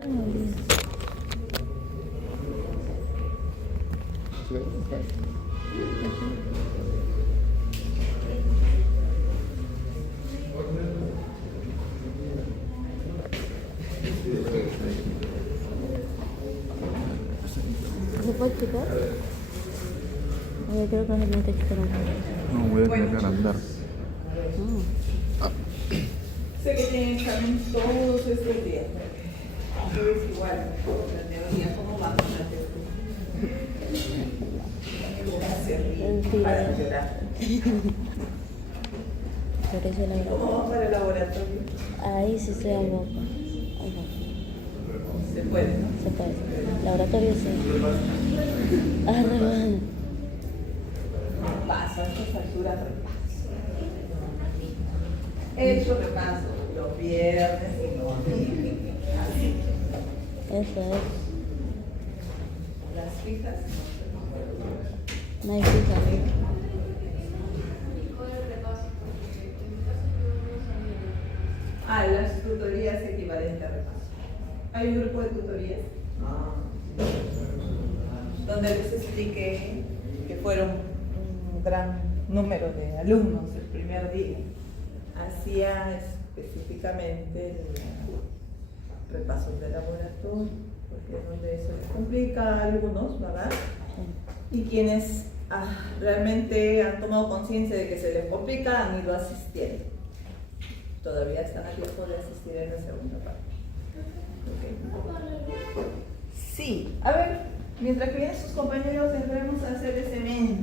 ¿Se puede quitar? Creo que no se tiene que quitar. No, voy a tener que agrandar. Sé que tienen examen todos estos días. Pero es igual, la teoría, ¿cómo va con la teoría? Para llorar. Por eso la ¿Cómo va para el laboratorio? ahí sí se algo. Se puede, ¿no? Se puede. Laboratorio sí. Ah, no. Repaso, a estas alturas repaso. He hecho repaso los viernes y los domingos. Eso es. Las fijas. No hay fija. Las tutorías equivalentes a repaso. Hay un grupo de tutorías donde les expliqué que fueron un gran número de alumnos el primer día. Hacía específicamente repasos de laboratorio, porque es donde eso les complica a algunos, ¿verdad? Y quienes realmente han tomado conciencia de que se les complica han ido asistiendo. Todavía están a tiempo de asistir en la segunda parte. Okay. Sí, a ver, mientras que vienen sus compañeros, debemos hacer ese mensaje.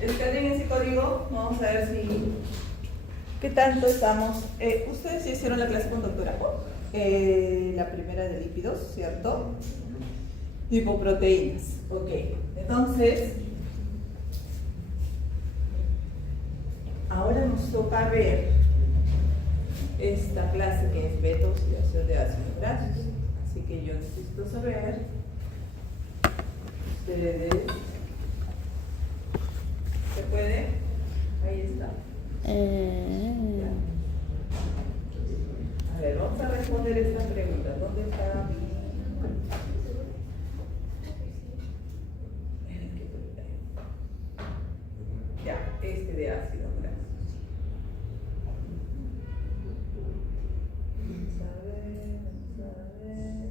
Escaneen ese código, vamos a ver si qué tanto estamos. Ustedes ya hicieron la clase con doctora Po, la primera de lípidos, ¿cierto? Tipo proteínas. Ok, entonces ahora nos toca ver esta clase que es beta-oxidación de ácidos grasos. Así que yo necesito saber ustedes. ¿Se puede? Ahí está. A ver, vamos a responder esta pregunta. ¿Dónde está mi...? Ya, este de ácido graso. Vamos a ver.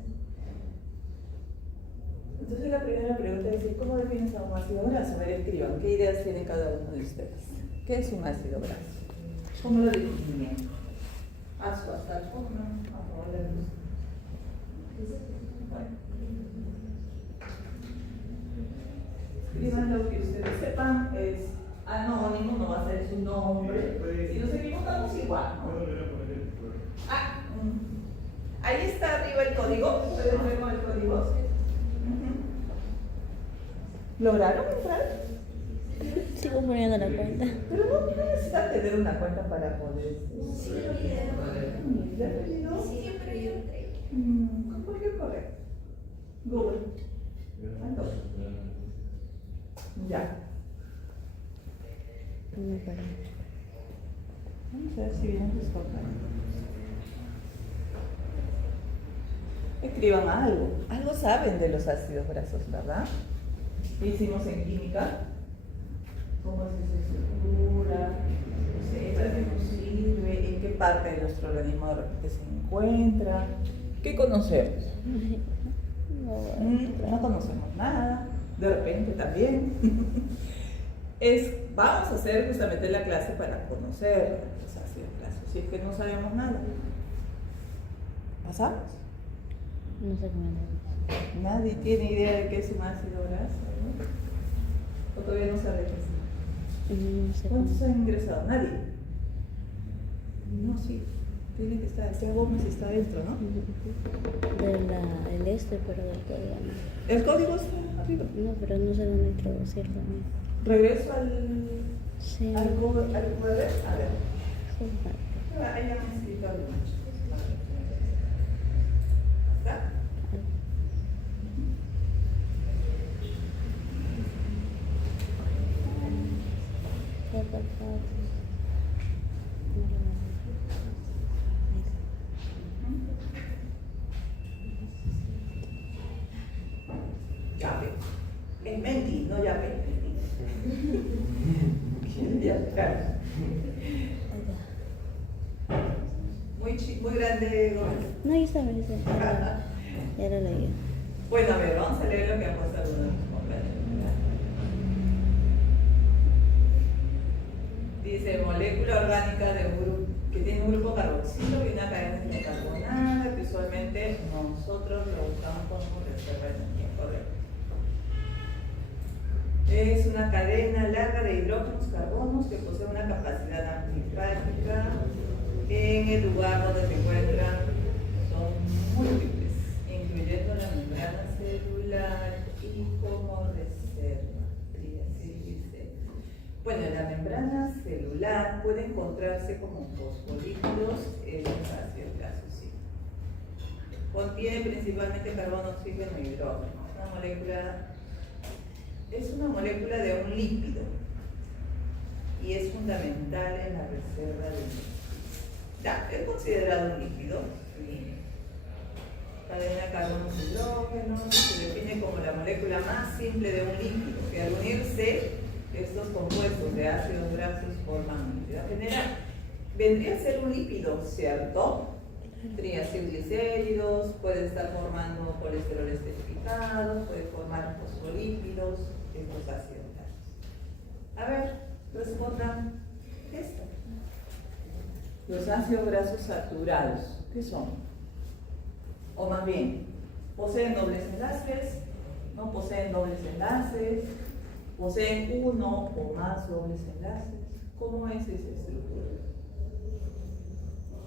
Entonces la primera pregunta es, ¿cómo defines a un ácido graso? A ver, escriban, ¿qué ideas tiene cada uno de ustedes? ¿Qué es un ácido graso? ¿Cómo lo definen? Hasta el fondo, vamos a ver. Escriban lo que ustedes sepan, es anónimo, no va a ser su nombre. Si nos equivocamos, igual, ¿no? Ahí está arriba el código. ¿Pueden ver con el código? ¿Lograron entrar? Sigo poniendo la cuenta. Pero no necesitan tener una cuenta para poder. Sí, ¿ya te olvidó? Sí, pero yo entré. ¿Con cualquier correo? Google. Ya. No, para. Vamos a ver si vienen tus compañeros. Escriban algo. Algo saben de los ácidos grasos, ¿verdad? ¿Qué hicimos en química? ¿Cómo es esa estructura? ¿Para qué nos sirve? ¿En qué parte de nuestro organismo de repente se encuentra? ¿Qué conocemos? No conocemos nada. De repente también. Vamos a hacer justamente la clase para conocer los ácidos grasos. Si es que no sabemos nada. ¿Pasamos? No sé cómo. Nadie tiene idea de qué es un ácido graso, ¿no? ¿O todavía no sabe qué es? No sé ¿Cuántos cómo. han ingresado? ¿Nadie? No, sí. Tiene que estar. Esteban Gómez está adentro, ¿no? El pero del código no. El código está arriba. No, pero no sé dónde introducirlo. Regreso al Sí. QR. A ver. Sí, Ahí han escrito algo. ¿Está? Menti, no llame. Ya, claro. Muy grande. No, ahí está, ahí está. Ya lo leí. Bueno, a ver, vamos a leer lo que ha puesto algunos compañeros. Dice, molécula orgánica de un grupo, que tiene un grupo carboxilo y una cadena de carbonada, que usualmente nosotros lo usamos como reserva de energía, correcto. Es una cadena larga de hidrógenos, carbonos, que posee una capacidad antifrágica. En el lugar donde se encuentran son múltiples, incluyendo la membrana celular y como reserva. Así dice. Bueno, la membrana celular puede encontrarse como fosfolípidos en los ácidos grasos, sí. Contiene principalmente carbono, oxígeno y hidrógeno. Es una molécula de un lípido y es fundamental en la reserva de energía. Ya, es considerado un lípido. Sí. Cadena de carbonos y hidrógenos se define como la molécula más simple de un lípido, que al unirse estos compuestos de ácidos grasos forman unidad general. Vendría a ser un lípido, ¿cierto? Triglicéridos, puede estar formando colesterol esterificado, puede formar fosfolípidos, estos ácidos grasos. A ver, respondan esto. Los ácidos grasos saturados, ¿qué son? O más bien, ¿poseen dobles enlaces? ¿No poseen dobles enlaces? ¿Poseen uno o más dobles enlaces? ¿Cómo es esa estructura?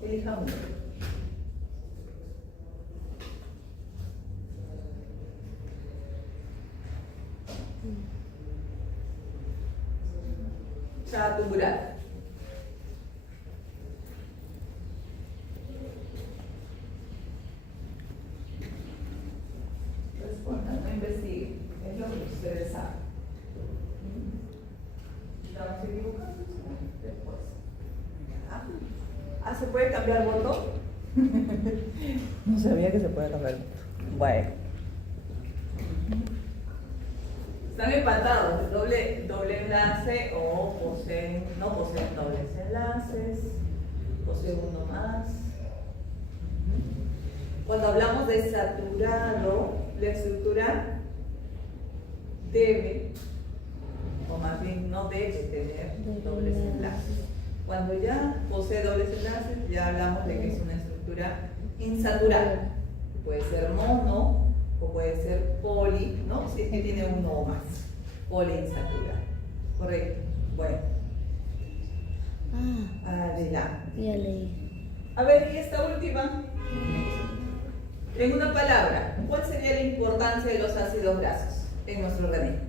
Elija uno. Saturado. Respondan, no investiguen, es lo que ustedes saben. ¿Estamos equivocados? Después. ¿Se puede cambiar voto? No sabía que se puede cambiar voto. Bueno. Están empatados, doble enlace o no poseen dobles enlaces, poseen uno más. Cuando hablamos de saturado, la estructura debe, o más bien no debe tener dobles enlaces. Cuando ya posee dobles enlaces, ya hablamos de que es una estructura insaturada. Puede ser mono o puede ser poli, ¿no? Si es que tiene uno o más. Poliinsaturada. Correcto. Bueno. Adelante. Ya leí. A ver, y esta última. En una palabra, ¿cuál sería la importancia de los ácidos grasos en nuestro organismo?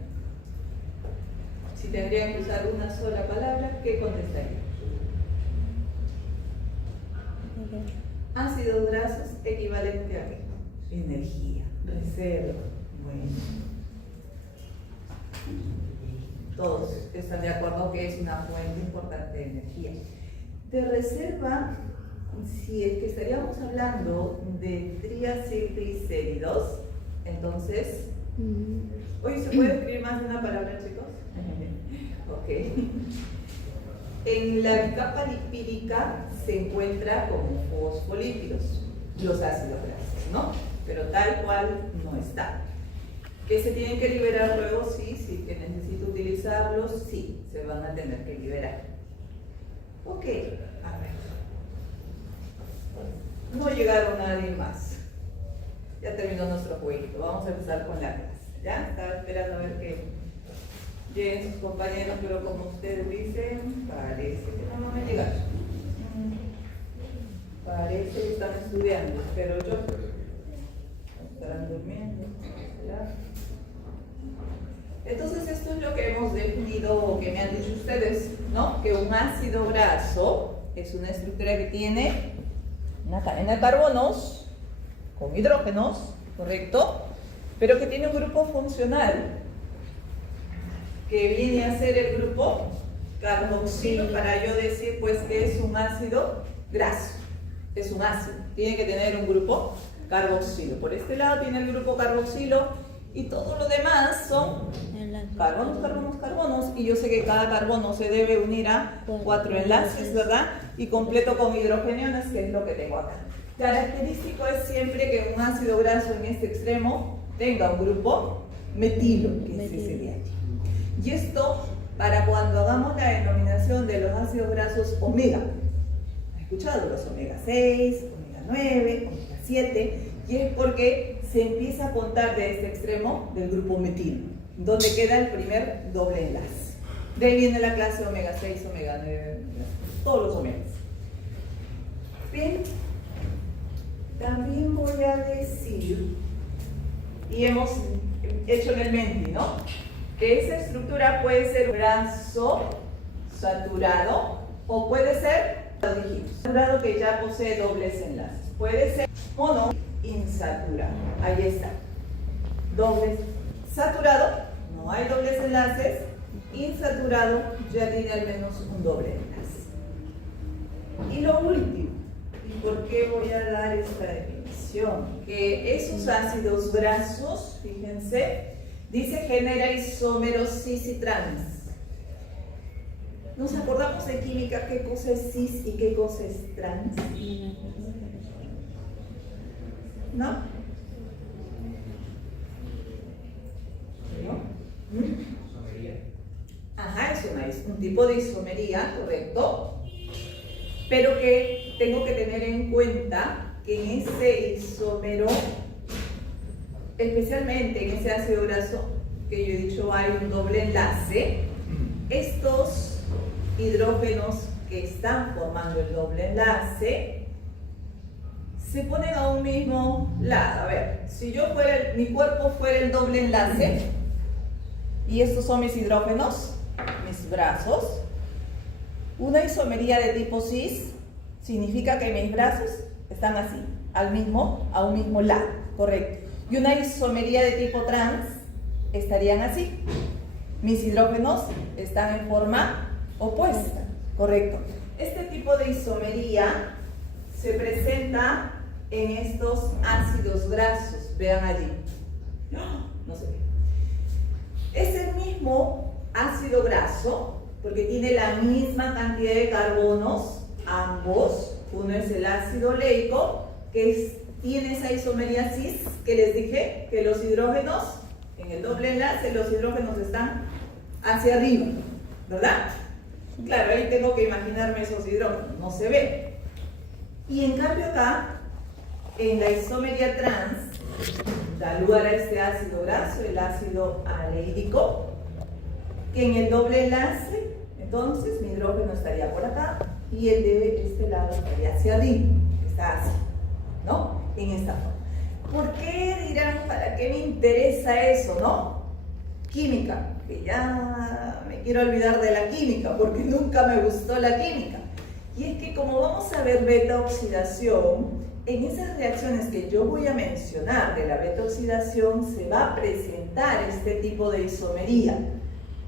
Si tendrían que usar una sola palabra, ¿qué contestaría? Ácidos grasos equivalente a ¿qué? Energía, reserva. Bueno. Todos están de acuerdo que es una fuente importante de energía. De reserva, si es que estaríamos hablando de triacilglicéridos, entonces, ¿hoy se puede escribir más de una palabra, chicos? Ok. En la bicapa lipídica se encuentra como fosfolípidos, los ácidos grasos, ¿no? Pero tal cual no está. ¿Que se tienen que liberar luego? Sí, sí, que necesito utilizarlos, sí, se van a tener que liberar. Ok, a ver. No llegaron nadie más. Ya terminó nuestro jueguito. Vamos a empezar con la clase. ¿Ya? Estaba esperando a ver que lleguen sus compañeros, pero como ustedes dicen, parece que no van a llegar. Parece que están estudiando, pero yo estarán durmiendo. ¿Ya? Entonces esto es lo que hemos definido, o que me han dicho ustedes, ¿no? Que un ácido graso es una estructura que tiene una cadena de carbonos con hidrógenos, ¿correcto? Pero que tiene un grupo funcional que viene a ser el grupo carboxilo, para yo decir pues que es un ácido graso. Es un ácido, tiene que tener un grupo carboxilo. Por este lado tiene el grupo carboxilo y todo lo demás son Enlaces. carbonos, y yo sé que cada carbono se debe unir a 4 enlaces, ¿verdad? Y completo con hidrogeniones, que es lo que tengo acá. Característico es siempre que un ácido graso en este extremo tenga un grupo metilo, que es ese de allí. Y esto para cuando hagamos la denominación de los ácidos grasos omega. ¿Has escuchado? Los omega 6, omega 9, omega 7, y es porque se empieza a contar de este extremo del grupo metilo, donde queda el primer doble enlace. De ahí viene la clase omega 6, omega 9, todos los omegas. Bien, también voy a decir, y hemos hecho en el Menti, ¿no? Que esa estructura puede ser graso saturado o puede ser, lo dijimos, saturado que ya posee dobles enlaces. Puede ser mono insaturado. Ahí está. Dobles. Saturado, no hay dobles enlaces. Insaturado ya tiene al menos un doble enlace. Y lo último, ¿y por qué voy a dar esta definición? Que esos ácidos grasos, fíjense, dice genera isómeros cis y trans. ¿Nos acordamos de química qué cosa es cis y qué cosa es trans? ¿No? ¿No? Ajá, es un tipo de isomería, correcto. Pero que tengo que tener en cuenta que en ese isómero, especialmente en ese ácido graso, que yo he dicho hay un doble enlace, estos hidrógenos que están formando el doble enlace se ponen a un mismo lado. A ver, si yo fuera, mi cuerpo fuera el doble enlace y estos son mis hidrógenos, mis brazos, una isomería de tipo cis significa que mis brazos están así, a un mismo lado, correcto. Y una isomería de tipo trans estarían así. Mis hidrógenos están en forma opuesta, correcto. Este tipo de isomería se presenta en estos ácidos grasos, vean allí. No se ve. Es el mismo ácido graso porque tiene la misma cantidad de carbonos, ambos. Uno es el ácido oleico, que tiene esa isomería cis que les dije que los hidrógenos, en el doble enlace, los hidrógenos están hacia arriba, ¿verdad? Claro, ahí tengo que imaginarme esos hidrógenos, no se ve. Y en cambio acá, en la isomería trans, da lugar a este ácido graso, el ácido aleidico, que en el doble enlace, entonces mi hidrógeno estaría por acá y el de este lado estaría hacia arriba, está así, ¿no? En esta forma. ¿Por qué dirán, para qué me interesa eso, no? Química, que ya me quiero olvidar de la química porque nunca me gustó la química. Y es que como vamos a ver beta oxidación, en esas reacciones que yo voy a mencionar de la beta oxidación se va a presentar este tipo de isomería,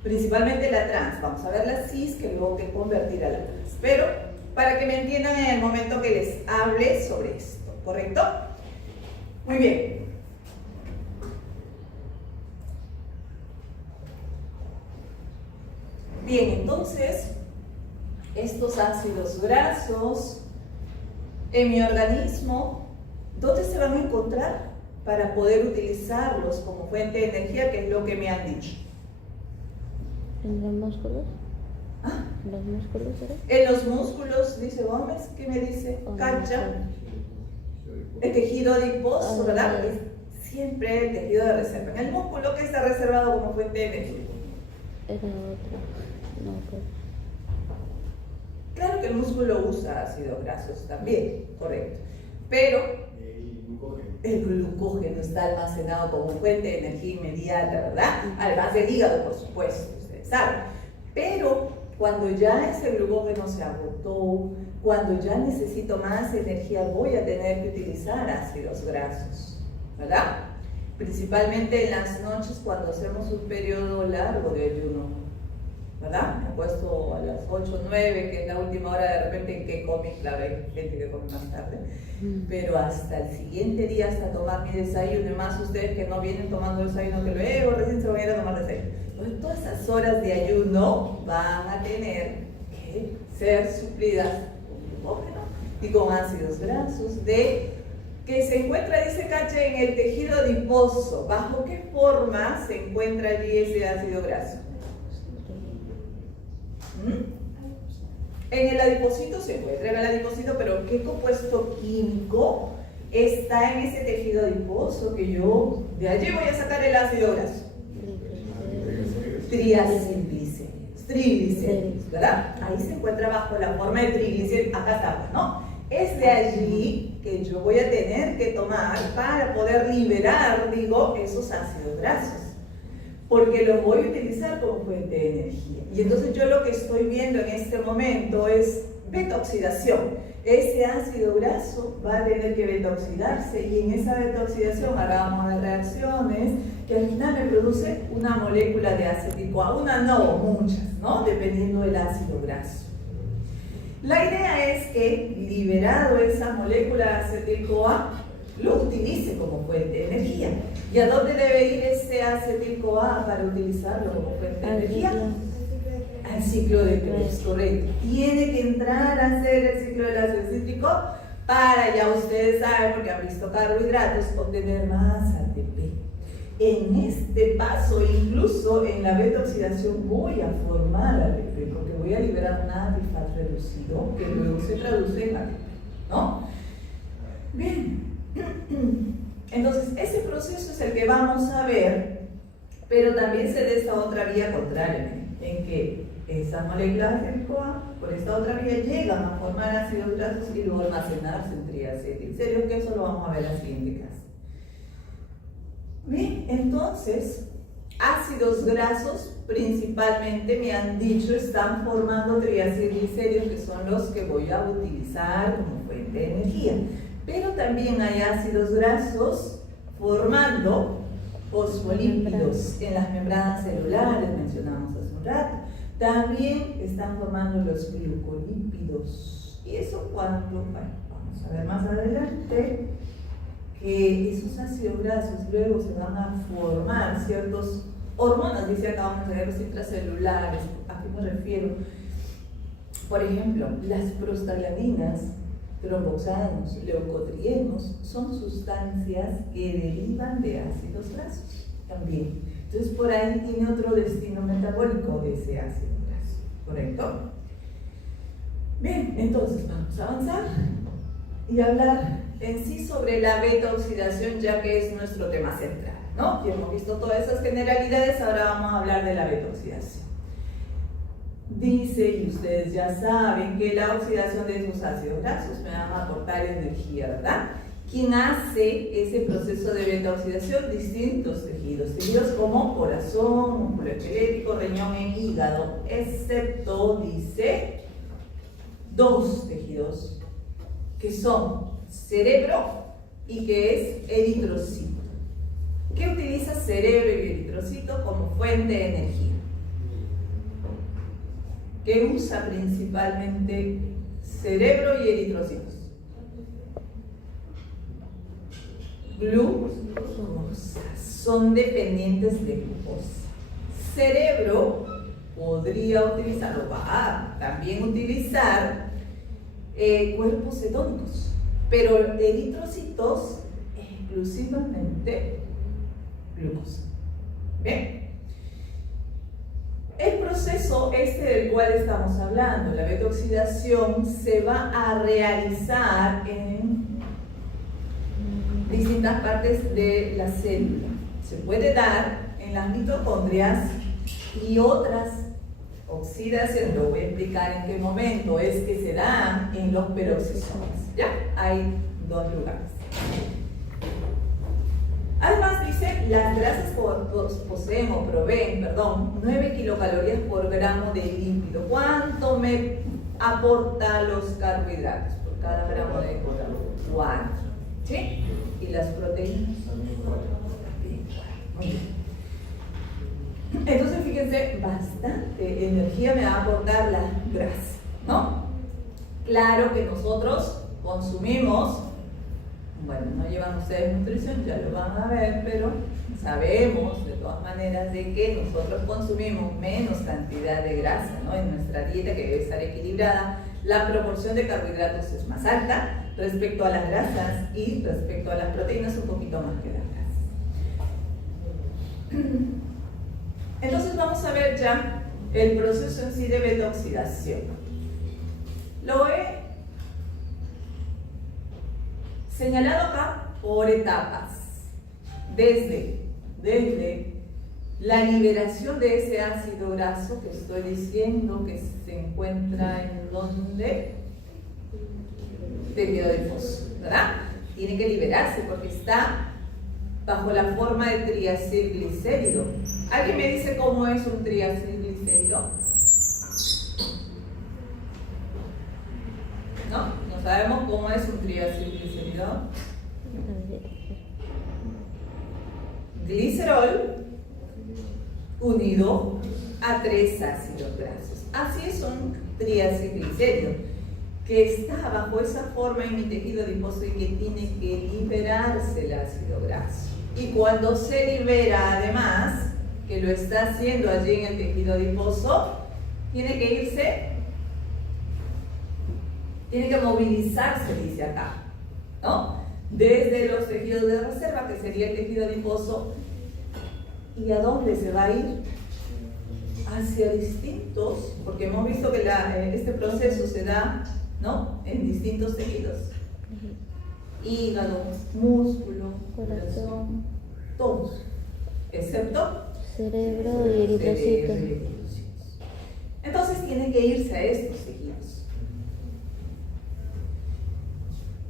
principalmente la trans. Vamos a ver la cis que luego que convertir a la trans, pero para que me entiendan en el momento que les hable sobre esto, ¿correcto? Muy bien. Bien, entonces, estos ácidos grasos en mi organismo, ¿dónde se van a encontrar para poder utilizarlos como fuente de energía, que es lo que me han dicho? ¿En los músculos? ¿Ah? ¿En los músculos? En los músculos, dice Gómez, ¿qué me dice? Cancha, el tejido adiposo, ¿verdad? Siempre el tejido de reserva. En el músculo, que está reservado como fuente de energía. Era otro. No, pues. Claro que el músculo usa ácidos grasos también, correcto. Pero el glucógeno está almacenado como fuente de energía inmediata, ¿verdad? Además del hígado, por supuesto, ustedes saben. Pero cuando ya ese glucógeno se agotó, cuando ya necesito más energía, voy a tener que utilizar ácidos grasos, ¿verdad? Principalmente en las noches cuando hacemos un periodo largo de ayuno. ¿verdad? Me acuesto a las 8, 9, que es la última hora de repente en que come, claro, hay gente que come más tarde, pero hasta el siguiente día, hasta tomar mi desayuno, y más ustedes que no vienen tomando desayuno, que luego recién se van a ir a tomar desayuno. Entonces, todas esas horas de ayuno van a tener que ser suplidas con glucógeno y con ácidos grasos que se encuentra, dice Cache, en el tejido adiposo. ¿Bajo qué forma se encuentra allí ese ácido graso? En el adipocito se encuentra en el adipocito, pero ¿qué compuesto químico está en ese tejido adiposo que yo de allí voy a sacar el ácido graso? Triglicéridos, ¿verdad? Ahí se encuentra bajo la forma de triglicéridos. Acá estamos, ¿no? Es de allí que yo voy a tener que tomar para poder liberar, digo, esos ácidos grasos, porque los voy a utilizar como fuente de energía. Y entonces yo lo que estoy viendo en este momento es beta-oxidación. Ese ácido graso va a tener que beta-oxidarse, y en esa beta-oxidación hagamos las reacciones que al final me produce una molécula de acetil-CoA, una no, muchas, ¿no? Dependiendo del ácido graso. La idea es que, liberado esa molécula de acetil-CoA, lo utilice como fuente de energía. ¿Y a dónde debe ir ese acetil-CoA para utilizarlo como fuente de energía? Al ciclo de Krebs, correcto. Tiene que entrar a hacer el ciclo del ácido cítrico para, ya ustedes saben, porque han visto carbohidratos, obtener más ATP. En este paso, incluso en la beta-oxidación, voy a formar ATP, porque voy a liberar un ATP reducido que luego se traduce en ATP, ¿no? Bien, entonces ese proceso es el que vamos a ver, pero también se da esta otra vía contraria, en que esas moléculas de CoA por esta otra vía llegan a formar ácidos grasos y luego almacenarse en triacilglicéridos, que eso lo vamos a ver en la siguiente clase. Bien, entonces, ácidos grasos principalmente me han dicho están formando triacilglicéridos, que son los que voy a utilizar como fuente de energía. Pero también hay ácidos grasos formando fosfolípidos en las membranas celulares, mencionamos hace un rato. También están formando los glucolípidos. Y eso cuando, bueno, vamos a ver más adelante, que esos ácidos grasos luego se van a formar ciertas hormonas, dice acá, vamos a ver los intracelulares. ¿A qué me refiero? Por ejemplo, las prostaglandinas, tromboxanos, leucotrienos, son sustancias que derivan de ácidos grasos también. Entonces por ahí tiene otro destino metabólico de ese ácido graso, ¿correcto? Bien, entonces vamos a avanzar y hablar en sí sobre la beta-oxidación, ya que es nuestro tema central, ¿no? Ya hemos visto todas esas generalidades, ahora vamos a hablar de la beta-oxidación. Dice, y ustedes ya saben, que la oxidación de esos ácidos grasos me van a aportar energía, ¿verdad? ¿Quién hace ese proceso de beta-oxidación? Distintos tejidos. Tejidos como corazón, músculo esquelético, riñón e hígado, excepto, dice, dos tejidos, que son cerebro y que es eritrocito. ¿Qué utiliza cerebro y eritrocito como fuente de energía? ¿Qué usa principalmente cerebro y eritrocitos? Glucosa. Son dependientes de glucosa. Cerebro podría utilizar, o va a también utilizar cuerpos cetónicos, pero eritrocitos exclusivamente glucosa. ¿Bien? El proceso del cual estamos hablando, la beta-oxidación, se va a realizar en distintas partes de la célula. Se puede dar en las mitocondrias y otras oxidaciones, lo voy a explicar en qué momento, es que se dan en los peroxisomas. ¿Ya? Hay dos lugares. Además dice, las grasas poseen o proveen, 9 kilocalorías por gramo de lípido. ¿Cuánto me aporta los carbohidratos por cada gramo de carbohidratos? 4. ¿Sí? ¿Y las proteínas? Muy bien. Entonces fíjense fíjense, bastante energía me va a aportar la grasa, ¿no? Claro que nosotros consumimos, bueno, no llevan ustedes nutrición, ya lo van a ver, pero sabemos de todas maneras de que nosotros consumimos menos cantidad de grasa, ¿no? En nuestra dieta, que debe estar equilibrada, la proporción de carbohidratos es más alta respecto a las grasas y respecto a las proteínas un poquito más que las grasas. Entonces vamos a ver ya el proceso en sí de beta-oxidación. Lo he señalado acá por etapas, desde la liberación de ese ácido graso que estoy diciendo que se encuentra en donde tejido adiposo, ¿verdad? Tiene que liberarse porque está bajo la forma de triacilglicérido. ¿Alguien me dice cómo es un triacilglicérido? ¿No? ¿No sabemos cómo es un triacilglicérido? Glicerol unido a 3 ácidos grasos. Así es un triacilglicérido, que está bajo esa forma en mi tejido adiposo y que tiene que liberarse el ácido graso. Y cuando se libera, además, que lo está haciendo allí en el tejido adiposo, tiene que irse, tiene que movilizarse, dice acá, ¿no? Desde los tejidos de reserva, que sería el tejido adiposo, ¿y a dónde se va a ir? Hacia distintos, porque hemos visto que este proceso se da, ¿no?, en distintos tejidos. Hígado, músculo, corazón, todos, excepto cerebro y eritrocitos. Entonces tienen que irse a estos tejidos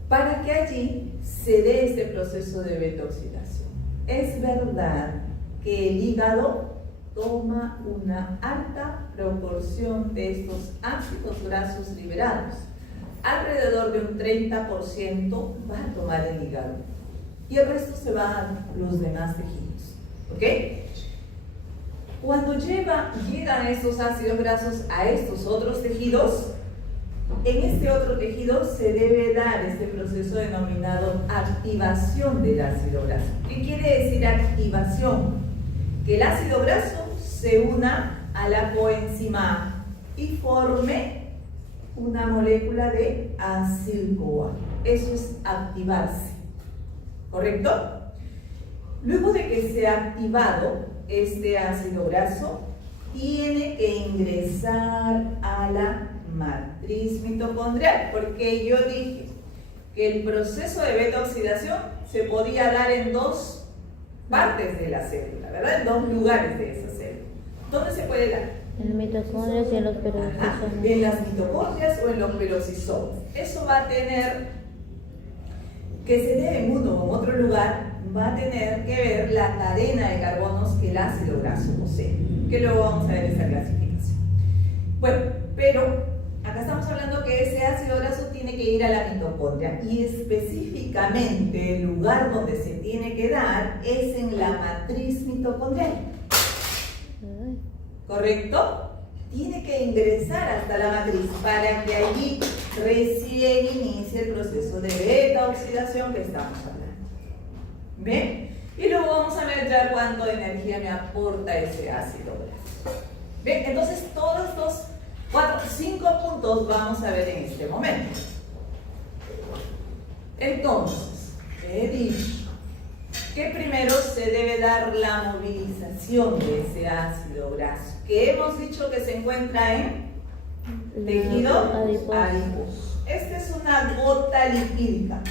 para que allí se dé este proceso de beta-oxidación. Es verdad que el hígado toma una alta proporción de estos ácidos grasos liberados. Alrededor de un 30% va a tomar el hígado y el resto se va a los demás tejidos, ¿ok? Cuando llegan estos ácidos grasos a estos otros tejidos, en este otro tejido se debe dar este proceso denominado activación del ácido graso. ¿Qué quiere decir activación? Que el ácido graso se una a la coenzima A y forme una molécula de acil-CoA. Eso es activarse, ¿correcto? Luego de que se ha activado este ácido graso, tiene que ingresar a la matriz mitocondrial, porque yo dije que el proceso de beta-oxidación se podía dar en 2 partes de la célula, ¿verdad? En 2 lugares de esa célula. ¿Dónde se puede dar? En mitocondrias y en los peroxisomas. En las mitocondrias o en los peroxisomas. Eso va a tener que se dé en uno o en otro lugar, va a tener que ver la cadena de carbonos que el ácido graso posee, que luego vamos a ver esa clasificación. Bueno, pero acá estamos hablando que ese ácido graso tiene que ir a la mitocondria y específicamente el lugar donde se tiene que dar es en la matriz mitocondrial. ¿Correcto? Tiene que ingresar hasta la matriz para que allí recién inicie el proceso de beta-oxidación que estamos hablando. ¿Ven? Y luego vamos a ver ya cuánto de energía me aporta ese ácido graso. ¿Ven? Entonces todos estos 5 puntos vamos a ver en este momento. Entonces, he dicho que primero se debe dar la movilización de ese ácido graso, que hemos dicho que se encuentra en tejido adiposo. Esta es una gota lipídica,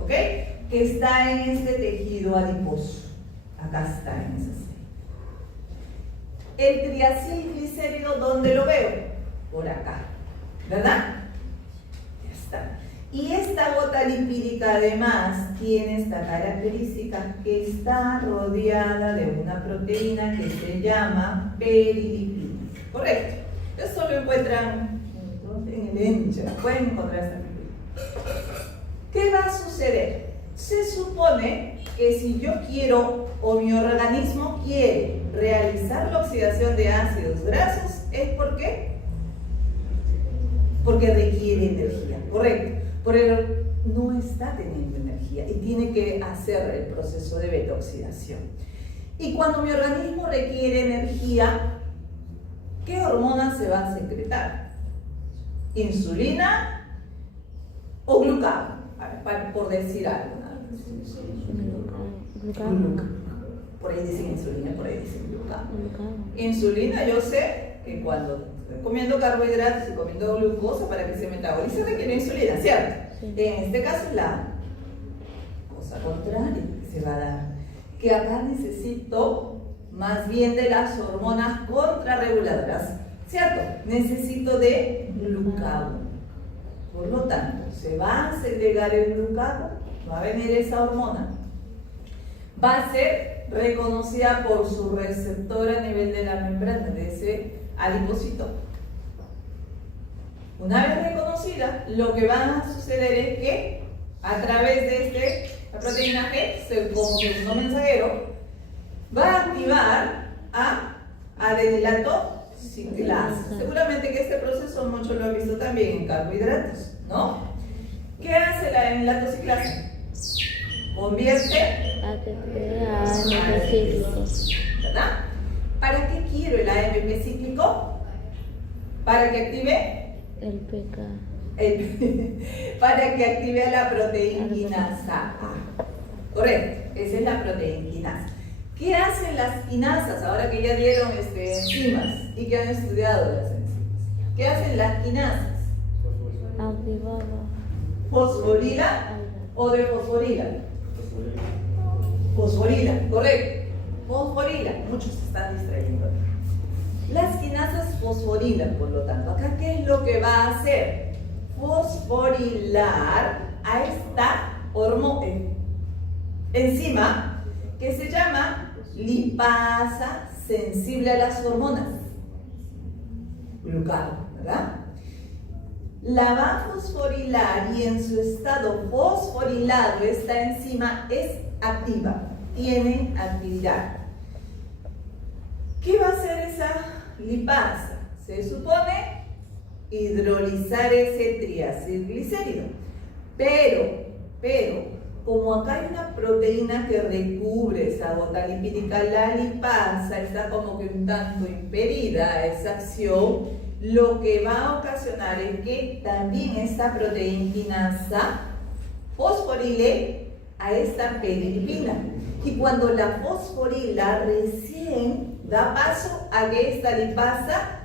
¿ok? Que está en este tejido adiposo. Acá está en esa célula. El triacilglicérido, ¿dónde lo veo? Por acá, ¿verdad? Ya está. Y esta gota lipídica además tiene esta característica que está rodeada de una proteína que se llama perilipina. Correcto. Esto lo encuentran en el ENCHA. Pueden encontrar esta proteína. ¿Qué va a suceder? Se supone que si yo quiero o mi organismo quiere realizar la oxidación de ácidos grasos, ¿es por qué? Porque requiere energía, correcto. Pero no está teniendo energía y tiene que hacer el proceso de beta-oxidación. Y cuando mi organismo requiere energía, ¿qué hormona se va a secretar? ¿Insulina o glucagón? Por decir algo. Glucagón. Por ahí dicen insulina, por ahí dicen glucagón. Glucagón. Insulina, yo sé que cuando estoy comiendo carbohidratos y comiendo glucosa para que se metabolice requiere insulina, ¿cierto? Sí. En este caso es la cosa contraria que se va a dar. Que acá necesito más bien de las hormonas contrarreguladoras, ¿cierto? Necesito de glucagón. Por lo tanto, se va a segregar el glucagón, va a venir esa hormona, va a ser reconocida por su receptor a nivel de la membrana de ese adipocito. Una vez reconocida, lo que va a suceder es que a través de la proteína G, como segundo mensajero, va a activar a adenilato ciclasa. Seguramente que este proceso muchos lo han visto también en carbohidratos, ¿no? ¿Qué hace la adenilato ciclasa? Convierte ATP a AMP cíclico. ¿verdad? ¿Para qué quiero el AMP cíclico? Para que active El PK. para que active a la proteinquinasa A. Correcto, esa es la proteinquinasa. ¿Qué hacen las quinasas ahora que ya dieron enzimas y que han estudiado las enzimas? ¿Qué hacen las quinasas? Activada. ¿Fosforila o de fosforila? Fosforila, correcto. Fosforila, muchos se están distrayendo. Las quinasas fosforilan, por lo tanto. Acá, ¿qué es lo que va a hacer? Fosforilar a esta enzima que se llama lipasa sensible a las hormonas. Glucagón, ¿verdad? La va a fosforilar y en su estado fosforilado esta enzima es activa, tiene actividad. ¿Qué va a hacer esa lipasa? Se supone hidrolizar ese triacilglicérido. Pero, como acá hay una proteína que recubre esa gota lipídica, la lipasa está como que un tanto impedida a esa acción, lo que va a ocasionar es que también esta proteinquinasa fosforile a esta pedilipina. Y cuando la fosforila recién da paso a que esta lipasa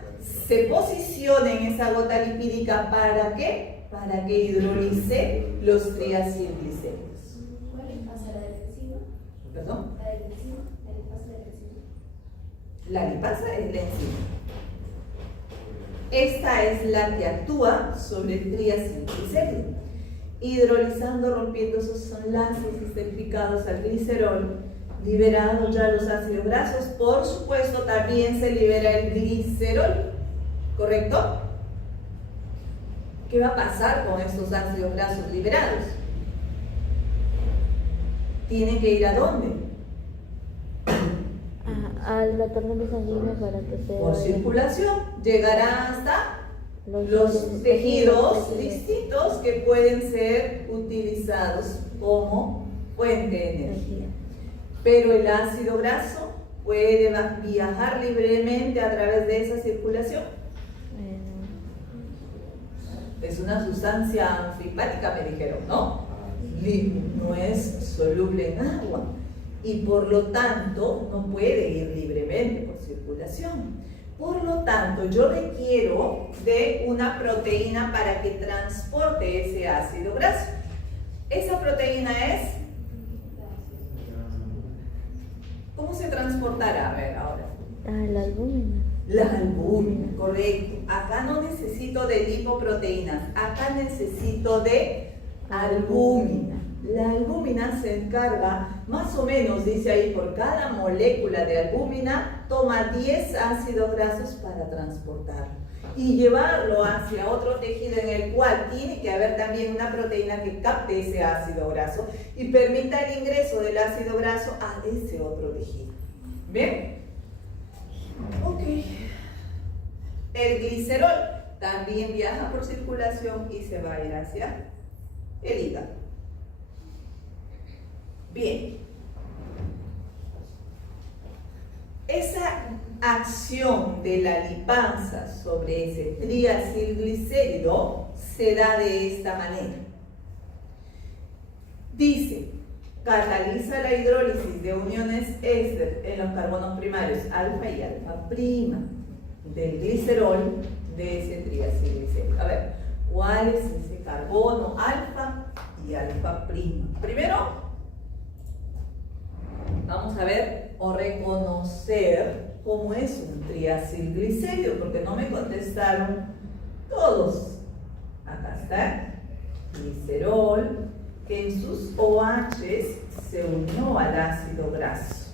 se posicione en esa gota lipídica. ¿Para qué? Para que hidrolice los triacilglicéridos. ¿Cuál lipasa? ¿La del vecino? ¿Perdón? ¿La del vecino? ¿La lipasa del vecino? La lipasa es la enzima. Esta es la que actúa sobre el triacilglicérido, hidrolizando, rompiendo esos enlaces esterificados al glicerol, liberando ya los ácidos grasos. Por supuesto, también se libera el glicerol, ¿correcto? ¿Qué va a pasar con estos ácidos grasos liberados? ¿Tienen que ir a dónde? Al torrente sanguíneo para que se... Por circulación, llegará hasta los tejidos distintos que pueden ser utilizados como fuente de energía. Pero el ácido graso puede viajar libremente a través de esa circulación. Es una sustancia anfipática, me dijeron, ¿no? No es soluble en agua y por lo tanto no puede ir libremente por circulación. Por lo tanto, yo requiero de una proteína para que transporte ese ácido graso. Esa proteína es... ¿Cómo se transportará? A ver, ahora. La albúmina. La albúmina, correcto. Acá no necesito de lipoproteínas, acá necesito de albúmina. La albúmina se encarga, más o menos, dice ahí, por cada molécula de albúmina, toma 10 ácidos grasos para transportarlo. y llevarlo hacia otro tejido en el cual tiene que haber también una proteína que capte ese ácido graso y permita el ingreso del ácido graso a ese otro tejido. ¿Bien? Ok. El glicerol también viaja por circulación y se va a ir hacia el hígado. Bien. Esa acción de la lipasa sobre ese triacilglicérido se da de esta manera. Dice, cataliza la hidrólisis de uniones éster en los carbonos primarios alfa y alfa prima del glicerol de ese triacilglicérido. A ver, ¿cuál es ese carbono alfa y alfa prima? Primero, vamos a ver o reconocer cómo es un triacilglicérido, porque no me contestaron todos. Acá está, glicerol, que en sus OHs se unió al ácido graso.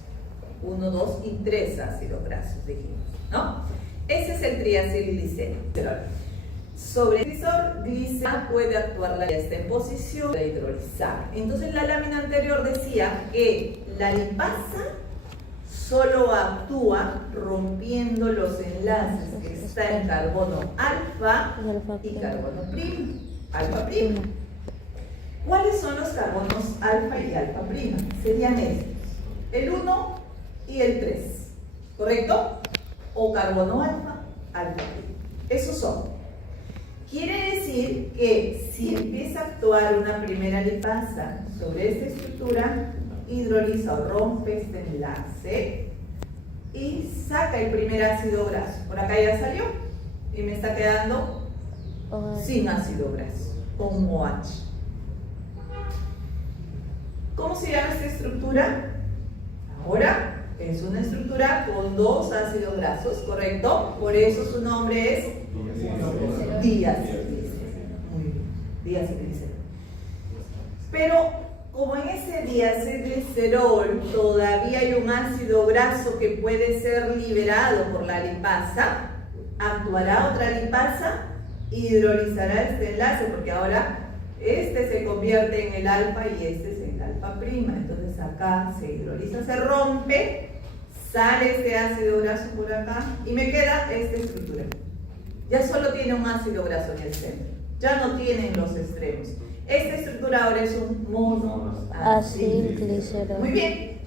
1, 2 y 3 ácidos grasos, dijimos, ¿no? Ese es el triacilglicérido. Sobre el glicerol puede actuar la está en posición de hidrolizar. Entonces la lámina anterior decía que la lipasa solo actúa rompiendo los enlaces que está en carbono alfa y carbono prima. Alfa prima. ¿Cuáles son los carbonos alfa y alfa prima? Serían estos, el 1 y el 3, ¿correcto? O carbono alfa, alfa prima. Esos son. Quiere decir que si empieza a actuar una primera lipasa sobre esta estructura, hidroliza o rompe este enlace y saca el primer ácido graso. Por acá ya salió y me está quedando sin ácido graso, con OH. ¿Cómo se llama esta estructura? Ahora es una estructura con 2 ácidos grasos, ¿correcto? Por eso su nombre es diacilglicerol. Muy bien, diacilglicerol. Pero como en ese diacilglicerol todavía hay un ácido graso que puede ser liberado por la lipasa, actuará otra lipasa y hidrolizará este enlace, porque ahora este se convierte en el alfa y este es el alfa prima. Entonces acá se hidroliza, se rompe, sale este ácido graso por acá y me queda esta estructura. Ya solo tiene un ácido graso en el centro, ya no tienen los extremos. Esta estructura ahora es un monoacilglicerol. Muy bien.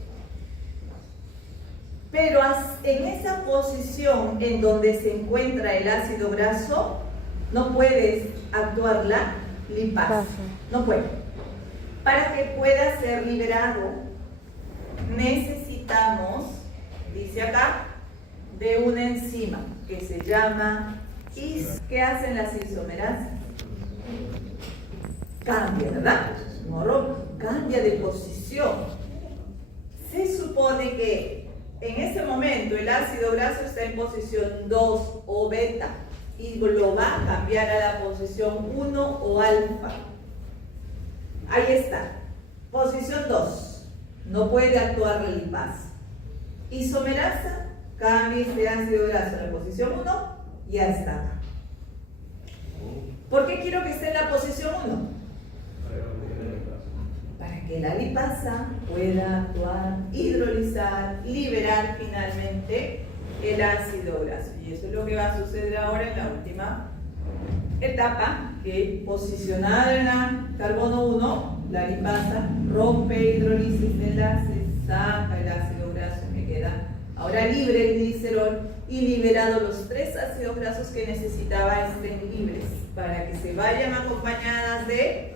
Pero en esa posición en donde se encuentra el ácido graso, no puede actuar la lipasa. No puede. Para que pueda ser liberado, necesitamos, dice acá, de una enzima que se llama ¿Qué hacen las isomerasas? Cambia, ¿verdad? Cambia de posición. Se supone que en ese momento el ácido graso está en posición 2 o beta y lo va a cambiar a la posición 1 o alfa. Ahí está. Posición 2. No puede actuar la lipasa. Isomerasa, cambia este ácido graso a la posición 1. Ya está acá. ¿Por qué quiero que esté en la posición 1? Para que la lipasa pueda actuar, hidrolizar, liberar finalmente el ácido graso. Y eso es lo que va a suceder ahora en la última etapa, que posicionada en la carbono 1, la lipasa rompe, hidroliza este enlace, saca el ácido graso y me queda ahora libre el glicerol y liberado los 3 ácidos grasos que necesitaba estén libres para que se vayan acompañadas de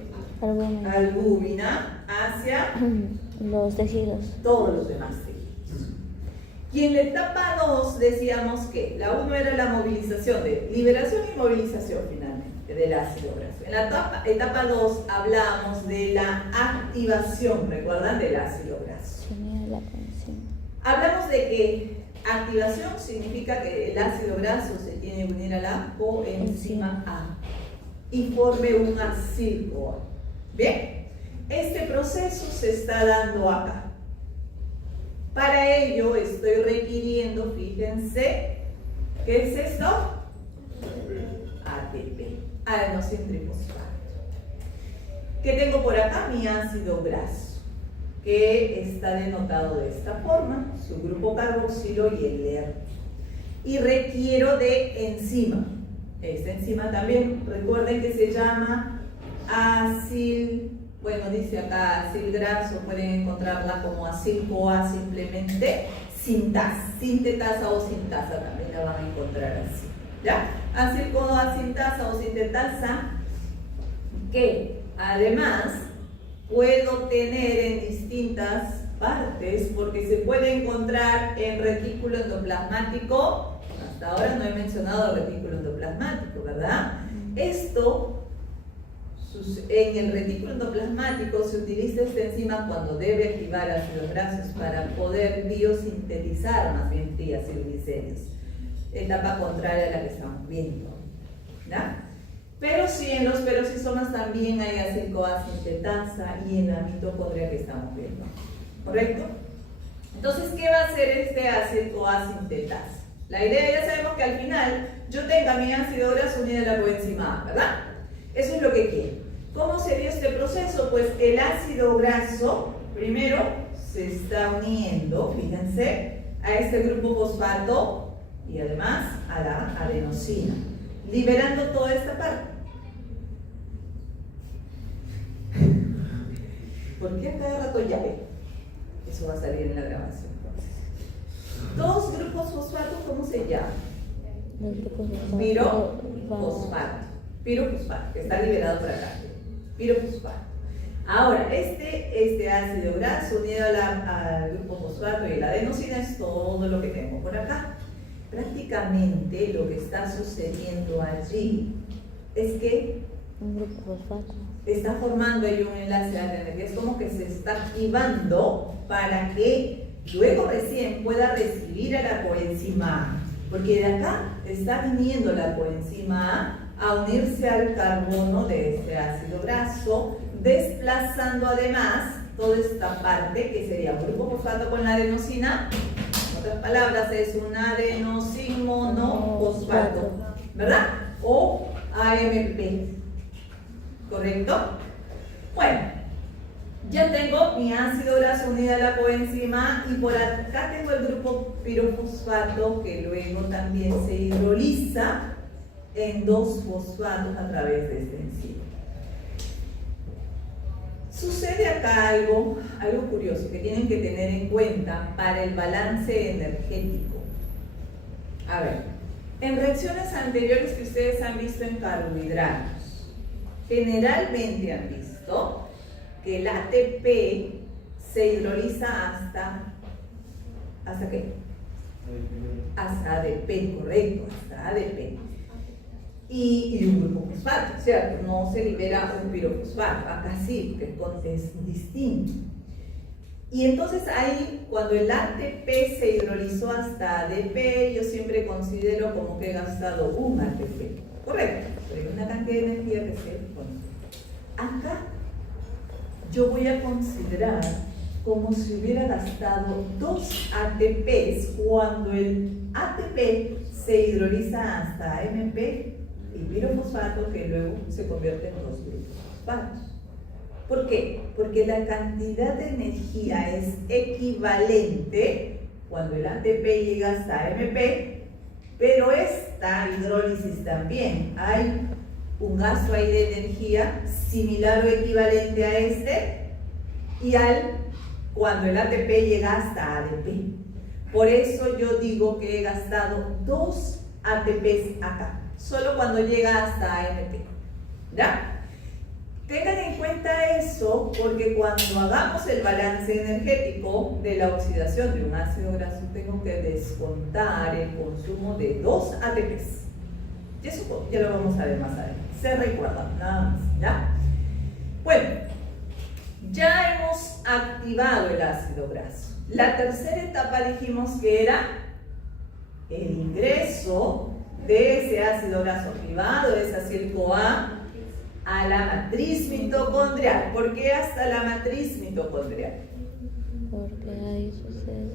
albúmina hacia los tejidos. Todos los demás tejidos. Y en la etapa 2 decíamos que la 1 era la movilización de liberación y movilización finalmente del ácido graso. En la etapa 2 hablamos de la activación, ¿recuerdan? Del ácido graso. Hablamos de que activación significa que el ácido graso se tiene que unir a la coenzima A y forme un acil-CoA. Bien, este proceso se está dando acá. Para ello estoy requiriendo, fíjense, ¿qué es esto? adenosín trifosfato. ¿Qué tengo por acá? Mi ácido graso, que está denotado de esta forma, su grupo carboxilo y el ER. Y requiero de enzima. Esta enzima también, recuerden que se llama bueno, dice acá acil graso, pueden encontrarla como acil-CoA simplemente, sintetasa o sintasa, también la van a encontrar así, ¿ya? Acil-CoA, sintasa o sintetasa, que además puedo tener en distintas partes, porque se puede encontrar en retículo endoplasmático. Hasta ahora no he mencionado el retículo endoplasmático, ¿verdad? Esto, en el retículo endoplasmático se utiliza esta enzima cuando debe activar ácidos grasos para poder biosintetizar más bien triacilgliceridos. Etapa contraria a la que estamos viendo, ¿ya? Pero sí, en los peroxisomas también hay acil-CoA sintetasa y en la mitocondria que estamos viendo, ¿correcto? Entonces, ¿qué va a hacer este acil-CoA sintetasa? La idea, ya sabemos que al final yo tenga mi ácido graso unido a la coenzima A, ¿verdad? Eso es lo que quiero. ¿Cómo se dio este proceso? Pues el ácido graso primero se está uniendo, fíjense, a este grupo fosfato y además a la adenosina, liberando toda esta parte. ¿Por qué a cada rato llave? Eso va a salir en la grabación. Dos grupos fosfatos, ¿cómo se llaman? Pirofosfato. Pirofosfato, que está liberado por acá. Pirofosfato. Ahora, este ácido graso unido al grupo fosfato y la adenosina es todo lo que tengo por acá. Prácticamente lo que está sucediendo allí es que Un grupo fosfato. está formando ahí un enlace de alta energía. Es como que se está activando para que luego recién pueda recibir a la coenzima A, porque de acá está viniendo la coenzima A unirse al carbono de este ácido graso, desplazando además toda esta parte que sería un grupo fosfato con la adenosina. En otras palabras, es un adenosin monofosfato, ¿verdad? O AMP, ¿correcto? Bueno, ya tengo mi ácido graso unido a la coenzima A y por acá tengo el grupo pirofosfato que luego también se hidroliza en dos fosfatos a través de esta enzima. Sucede acá algo curioso que tienen que tener en cuenta para el balance energético. A ver, en reacciones anteriores que ustedes han visto en carbohidratos, generalmente han visto que el ATP se hidroliza ¿hasta qué? Hasta ADP, correcto, hasta ADP. Y un grupo fosfato, ¿cierto? No se libera un pirofosfato, acá sí, porque es distinto. Y entonces ahí, cuando el ATP se hidrolizó hasta ADP, yo siempre considero como que he gastado un ATP, correcto, pero hay una cantidad de energía que se pone. Acá yo voy a considerar como si hubiera gastado dos ATPs cuando el ATP se hidroliza hasta AMP y pirofosfato, que luego se convierte en dos grupos fosfatos. ¿Por qué? Porque la cantidad de energía es equivalente cuando el ATP llega hasta AMP, pero esta hidrólisis también hay un gasto ahí de energía similar o equivalente a este y cuando el ATP llega hasta ADP. Por eso yo digo que he gastado dos ATPs acá, solo cuando llega hasta AMP, ¿ya? Tengan en cuenta eso porque cuando hagamos el balance energético de la oxidación de un ácido graso tengo que descontar el consumo de dos ATPs. Y eso ya lo vamos a ver más adelante. Se recuerdan, nada más, ¿ya? Bueno, ya hemos activado el ácido graso. La tercera etapa dijimos que era el ingreso de ese ácido graso activado, de ese acil-CoA, a la matriz mitocondrial. ¿Por qué hasta la matriz mitocondrial? Porque ahí sucede.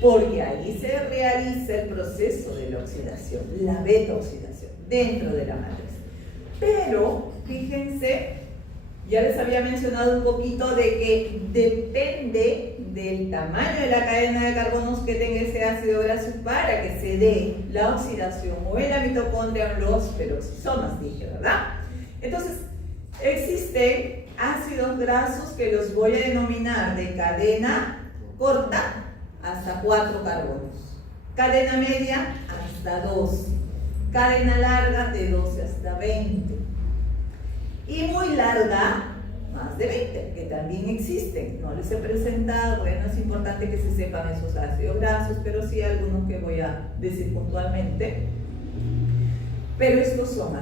Porque ahí se realiza el proceso de la oxidación, la beta-oxidación, dentro de la matriz. Pero, fíjense, ya les había mencionado un poquito de que depende del tamaño de la cadena de carbonos que tenga ese ácido graso para que se dé la oxidación o en la mitocondria o los peroxisomas, dije, ¿verdad? Entonces, existen ácidos grasos que los voy a denominar de cadena corta hasta 4 carbonos, cadena media hasta 12, cadena larga de 12 hasta 20 y muy larga más de 20, que también existen. No les he presentado, bueno, es importante que se sepan esos ácidos grasos, pero sí algunos que voy a decir puntualmente. Pero estos son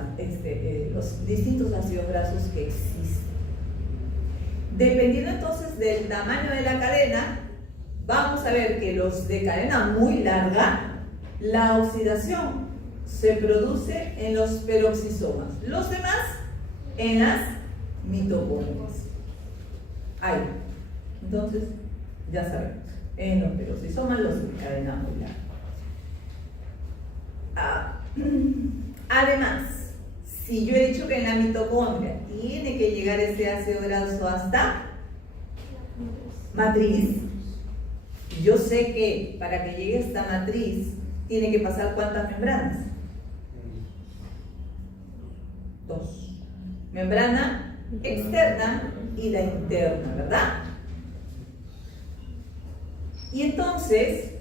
los distintos ácidos grasos que existen. Dependiendo entonces del tamaño de la cadena, vamos a ver que los de cadena muy larga, la oxidación se produce en los peroxisomas. Los demás, en las mitocondrias. Ahí. Entonces, ya sabemos, en los peroxisomas, los de cadena muy larga. Además, si yo he dicho que en la mitocondria tiene que llegar ese ácido graso hasta matriz, yo sé que para que llegue a esta matriz tiene que pasar ¿cuántas membranas? 2. Membrana externa y la interna, ¿verdad? Y entonces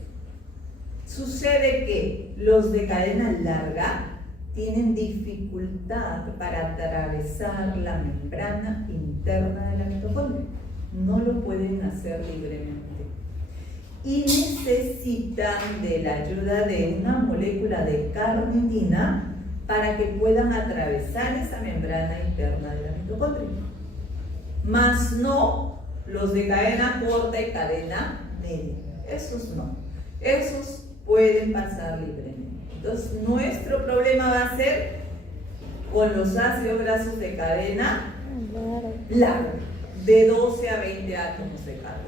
sucede que los de cadena larga tienen dificultad para atravesar la membrana interna de la mitocondria. No lo pueden hacer libremente. Y necesitan de la ayuda de una molécula de carnitina para que puedan atravesar esa membrana interna de la mitocondria. Más no los de cadena corta y cadena media. Esos no. Esos pueden pasar libremente. Entonces, nuestro problema va a ser con los ácidos grasos de cadena larga, de 12 a 20 átomos de carbono.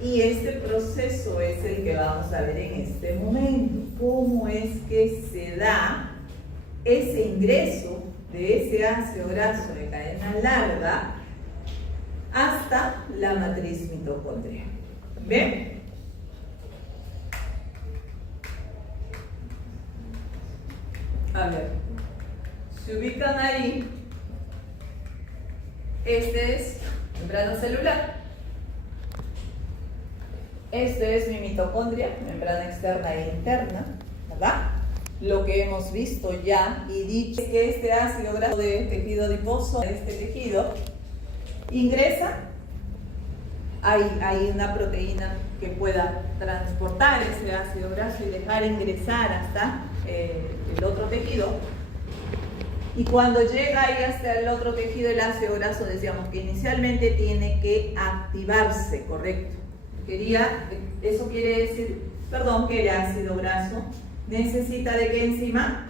Y este proceso es el que vamos a ver en este momento. ¿Cómo es que se da ese ingreso de ese ácido graso de cadena larga hasta la matriz mitocondrial? ¿Ven? A ver, se ubican ahí. Este es membrana celular. Este es mi mitocondria, membrana externa e interna, ¿verdad? Lo que hemos visto ya y dicho que este ácido graso de tejido adiposo, este tejido, ingresa, hay una proteína que pueda transportar ese ácido graso y dejar ingresar hasta el otro tejido. Y cuando llega ahí hasta el otro tejido, el ácido graso, decíamos que inicialmente tiene que activarse, ¿correcto? Eso quiere decir, perdón, que el ácido graso necesita de qué enzima?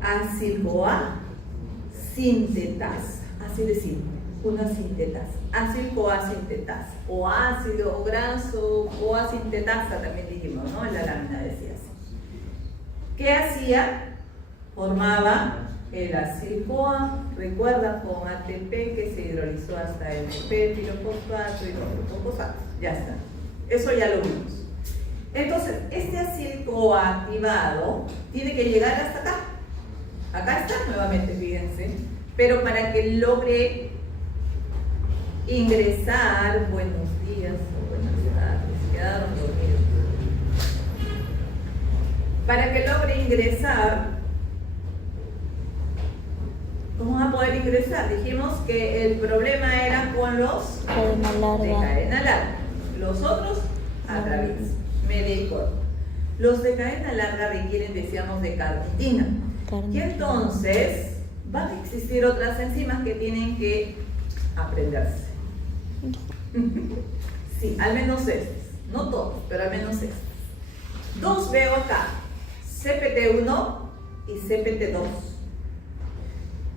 Acil-CoA sintetasa, así de simple, una sintetasa, acil-CoA sintetasa, o ácido graso CoA sintetasa también dijimos, ¿no? En la lámina decía así. ¿Qué hacía? Formaba el acil-CoA, recuerda, con ATP que se hidrolizó hasta MP, pirofosfato y glucosato. Ya está. Eso ya lo vimos. Entonces, este acil-CoA activado tiene que llegar hasta acá. Acá está nuevamente, fíjense. Pero para que logre ingresar, buenos días o buenas tardes, quedaron dormidos. Para que logre ingresar, ¿cómo va a poder ingresar? Dijimos que el problema era con los de cadena larga. Los otros atraviesan, media y corta. Los de cadena larga requieren, decíamos, de carnitina. Y entonces van a existir otras enzimas que tienen que aprenderse. Sí, al menos estas. No todos, pero al menos estas. Dos veo acá, CPT1 y CPT2.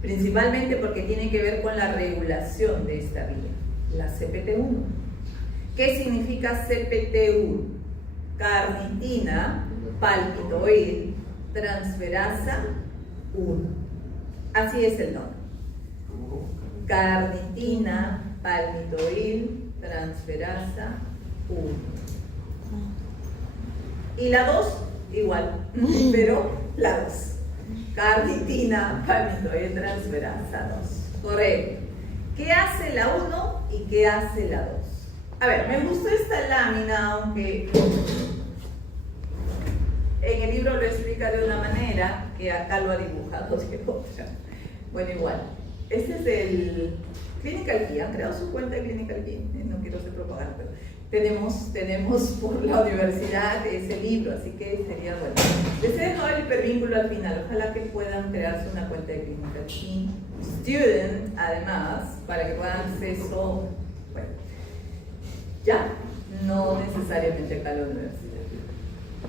principalmente porque tiene que ver con la regulación de esta vía, la CPT1. ¿Qué significa CPT1? Carnitina, palmitoil, transferasa 1. Así es el nombre. Carnitina, palmitoil, transferasa 1. Y la 2, igual, pero la 2. Carnitina, palmitoil, transferasa 2. Correcto. ¿Qué hace la 1 y qué hace la 2? A ver, me gustó esta lámina, aunque en el libro lo explica de una manera que acá lo ha dibujado de otra. Bueno, igual. Este es el Clinical Key. Han creado su cuenta de Clinical Key. No quiero hacer propaganda, pero tenemos por la universidad ese libro, así que sería bueno. Les he dejado el hipervínculo al final. Ojalá que puedan crearse una cuenta de Clinical Key Student, además, para que puedan acceso. Bueno, ya, no necesariamente acá a la universidad.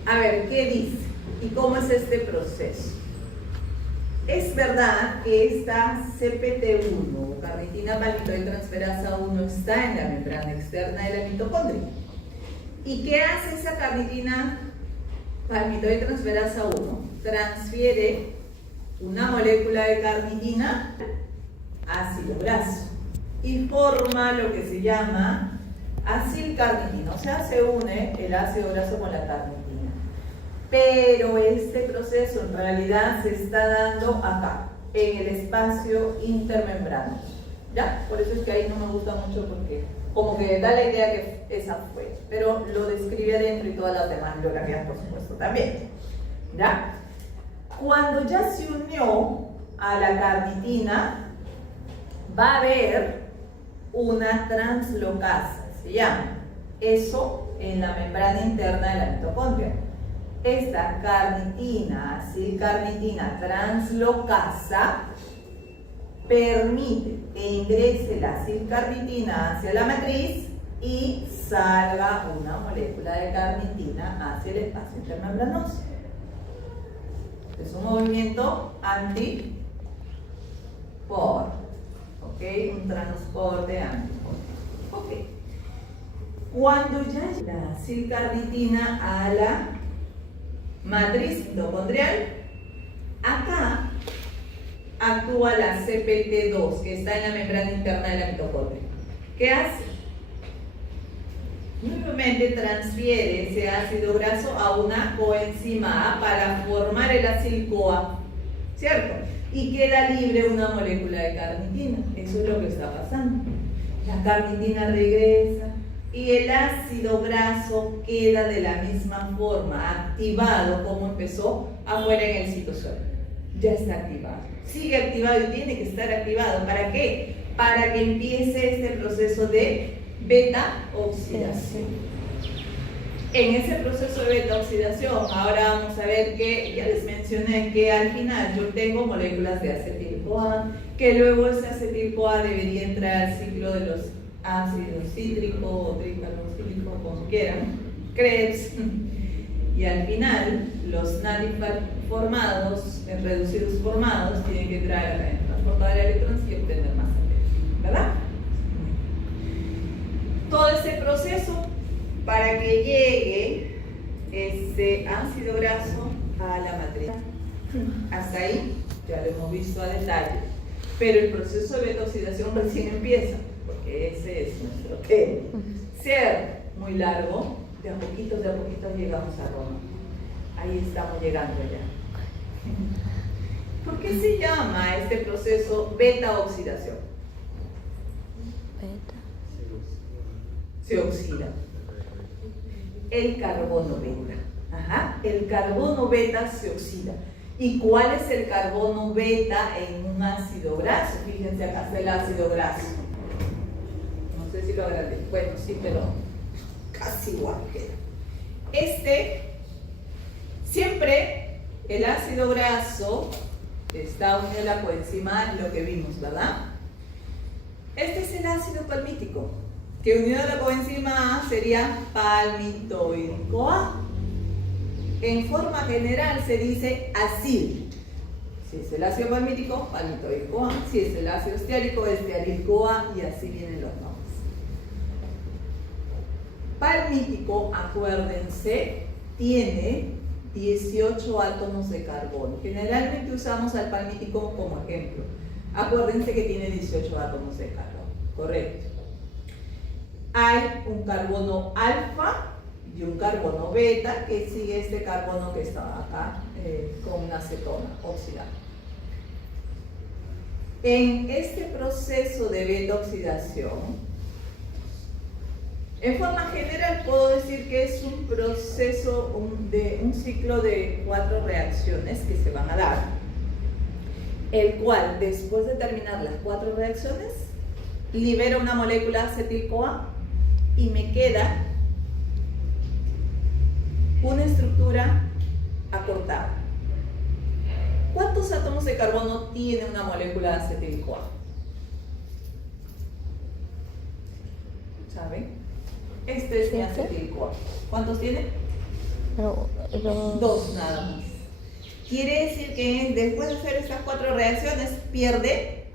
A ver, ¿qué dice? ¿Y cómo es este proceso? Es verdad que esta CPT1, carnitina, palmitoil, transferasa 1, está en la membrana externa de la mitocondria. ¿Y qué hace esa carnitina, palmitoil, transferasa 1? Transfiere una molécula de carnitina a ácido graso y forma lo que se llama acilcarnitina, o sea, se une el ácido graso con la carnitina. Pero este proceso en realidad se está dando acá, en el espacio intermembrano. ¿Ya? Por eso es que ahí no me gusta mucho porque como que da la idea que es afuera, pero lo describe adentro y todas las demás bibliografías, por supuesto, también. ¿Ya? Cuando ya se unió a la carnitina, va a haber una translocasa, se llama. Eso en la membrana interna de la mitocondria. Esta carnitina, acilcarnitina translocasa, permite que ingrese la acilcarnitina hacia la matriz y salga una molécula de carnitina hacia el espacio intermembranoso. Es un movimiento antipor, ¿ok? Un transporte antipor, ¿ok? Cuando ya llega la acilcarnitina a la matriz mitocondrial, acá actúa la CPT2, que está en la membrana interna de la mitocondria. ¿Qué hace? Nuevamente transfiere ese ácido graso a una coenzima A para formar el acil-CoA, ¿cierto? Y queda libre una molécula de carnitina. Eso es lo que está pasando. La carnitina regresa y el ácido graso queda de la misma forma, activado como empezó afuera en el citosol. Ya está activado. Sigue activado y tiene que estar activado. ¿Para qué? Para que empiece este proceso de beta-oxidación. En ese proceso de beta-oxidación, ahora vamos a ver que ya les mencioné que al final yo tengo moléculas de acetil-CoA, que luego ese acetil-CoA debería entrar al ciclo de los ácidos cítrico o tricarboxílico, como quieran, Krebs, y al final los NADH formados, reducidos formados, tienen que entrar a la cadena transportadora de electrones y obtener más ATP, ¿verdad? Todo ese proceso para que llegue ese ácido graso a la matriz. Hasta ahí ya lo hemos visto a detalle, pero el proceso de beta-oxidación recién empieza, porque ese es nuestro tema. Ser muy largo, de a poquitos llegamos a Roma. Ahí estamos llegando ya. ¿Por qué se llama este proceso beta-oxidación? Beta. Se oxida el carbono beta. Ajá, el carbono beta se oxida. ¿Y cuál es el carbono beta en un ácido graso? Fíjense, acá está el ácido graso. No sé si lo agrandé. Bueno, sí, pero casi igual queda. Siempre el ácido graso está unido a la coenzima A, lo que vimos, ¿verdad? Este es el ácido palmítico, que unido a la coenzima A sería palmitoil-CoA. En forma general se dice acil, Si es el ácido palmítico, palmitoil-CoA. Si es el ácido esteárico, estearil-CoA, y así vienen los nombres. Palmítico, acuérdense, tiene 18 átomos de carbono. Generalmente usamos al palmítico como ejemplo. Acuérdense que tiene 18 átomos de carbono. Correcto. Hay un carbono alfa y un carbono beta que sigue este carbono que está acá con una acetona oxidada. En este proceso de beta oxidación, en forma general puedo decir que es un proceso de un ciclo de 4 reacciones que se van a dar, el cual después de terminar las 4 reacciones libera una molécula acetil-CoA y me queda una estructura acortada. ¿Cuántos átomos de carbono tiene una molécula de acetil-CoA? ¿Saben? Este es mi acetil-CoA. ¿Cuántos tiene? Dos nada más. Quiere decir que después de hacer estas 4 reacciones pierde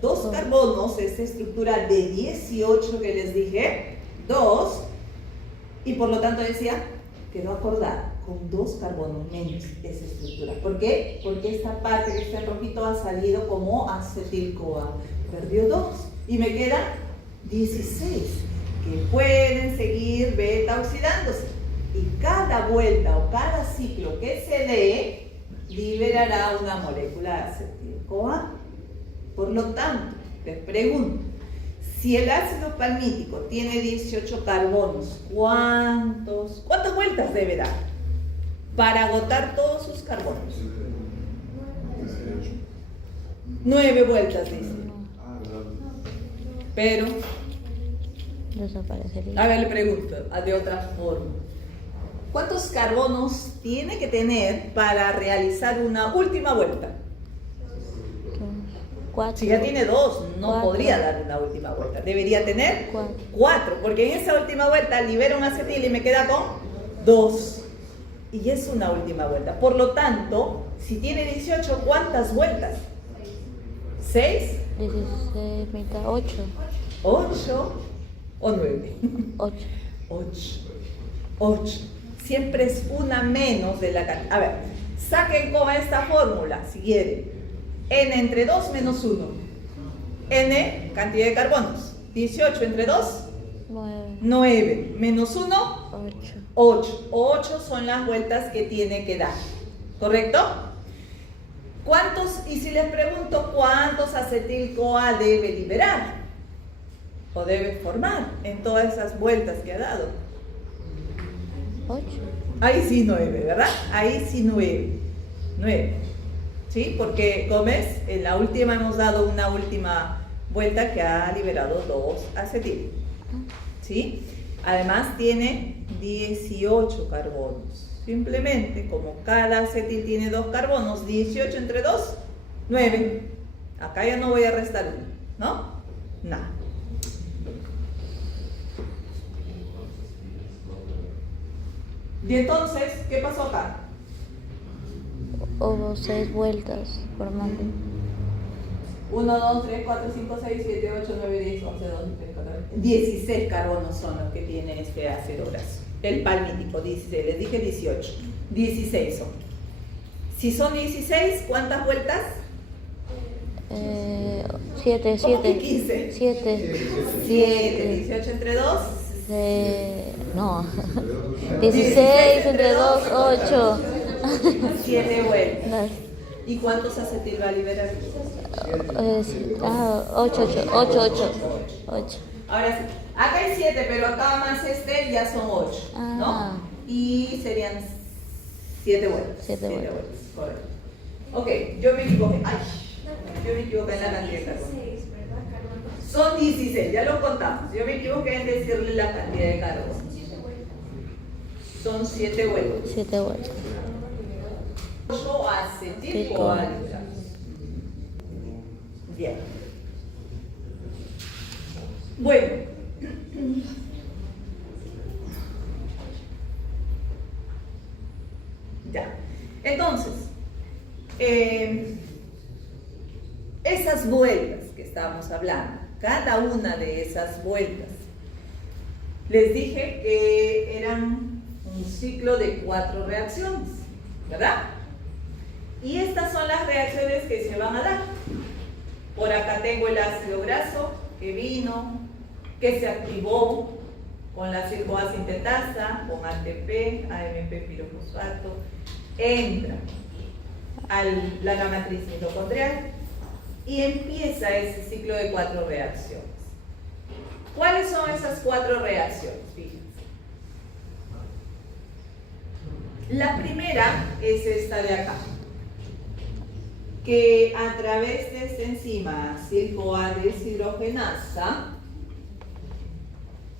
2 carbonos, esta estructura de 18 que les dije, 2, y por lo tanto decía, quedó acordada con 2 carbonos menos esa estructura. ¿Por qué? Porque esta parte que está en rojito ha salido como acetil-CoA. Perdió 2 y me queda 16 que pueden seguir beta oxidándose. Y cada vuelta o cada ciclo que se dé liberará una molécula de acetil-CoA. Por lo tanto, les pregunto, si el ácido palmítico tiene 18 carbonos, ¿cuántas vueltas debe dar para agotar todos sus carbonos? 9 vueltas, dice. Pero, Desaparecería. a ver, le pregunto de otra forma. ¿Cuántos carbonos tiene que tener para realizar una última vuelta? 4. Si ya tiene 2, no 4. podría dar una última vuelta. Debería tener 4. 4, porque en esa última vuelta libera un acetil y me queda con 2. Y es una última vuelta. Por lo tanto, si tiene 18, ¿cuántas vueltas? 6, 16, mitad, 8. 8 o 9. 8. 8. Siempre es una menos de la cantidad. A ver, saquen con esta fórmula, si quieren. N entre 2 menos 1. N, cantidad de carbonos. 18 entre 2, 9. 9. Menos 1, 8. 8. 8 son las vueltas que tiene que dar. ¿Correcto? ¿Cuántos? Y si les pregunto, ¿cuántos acetil-CoA debe liberar? O debe formar en todas esas vueltas que ha dado. 8. Ahí sí 9, ¿verdad? Ahí sí 9. 9. ¿Sí? Porque, como ves, en la última hemos dado una última vuelta que ha liberado 2 acetil. ¿Sí? Además tiene 18 carbonos. Simplemente, como cada acetil tiene 2 carbonos, 18 entre 2, 9. Acá ya no voy a restar 1, ¿no? Nada. Y entonces, ¿qué pasó acá? O 6 vueltas formando. 1, 2, 3, 4, 5, 6, 7, 8, 9, 10, 11, 12, 13, 14, 16 carbonos son los que tiene este ácido graso. El palmítico, 16, les dije 18. 16 son. Si son 16, ¿cuántas vueltas? 7, ¿Cómo que 7. 15? 7. 7, 18 entre 2. No. 16 entre 2, 8. 7 vueltas. No. ¿Y cuántos acetil va a liberar? 8. Ahora sí, acá hay 7, pero acá más este ya son 8, ¿no? Ah. Y serían 7 vueltas. 7 vueltas. Correcto. Ok, yo me equivoqué. Ay, yo me equivoqué en la cantidad de carbono. 16, ¿verdad? Carbono. Son 16, ya lo contamos. Yo me equivoqué en decirle la cantidad de carbono. 7 vueltas. Son 7 vueltas. 7 vueltas. 8 acetil o CoA. Bien. Bueno. Ya. Entonces, esas vueltas que estábamos hablando, cada una de esas vueltas, les dije que eran un ciclo de 4 reacciones, ¿verdad? Y estas son las reacciones que se van a dar. Por acá tengo el ácido graso que vino, que se activó con la circoa sintetasa, con ATP, AMP pirofosfato, entra a la matriz mitocondrial y empieza ese ciclo de 4 reacciones. ¿Cuáles son esas 4 reacciones? Fíjense. La primera es esta de acá, que a través de esta enzima circoa deshidrogenasa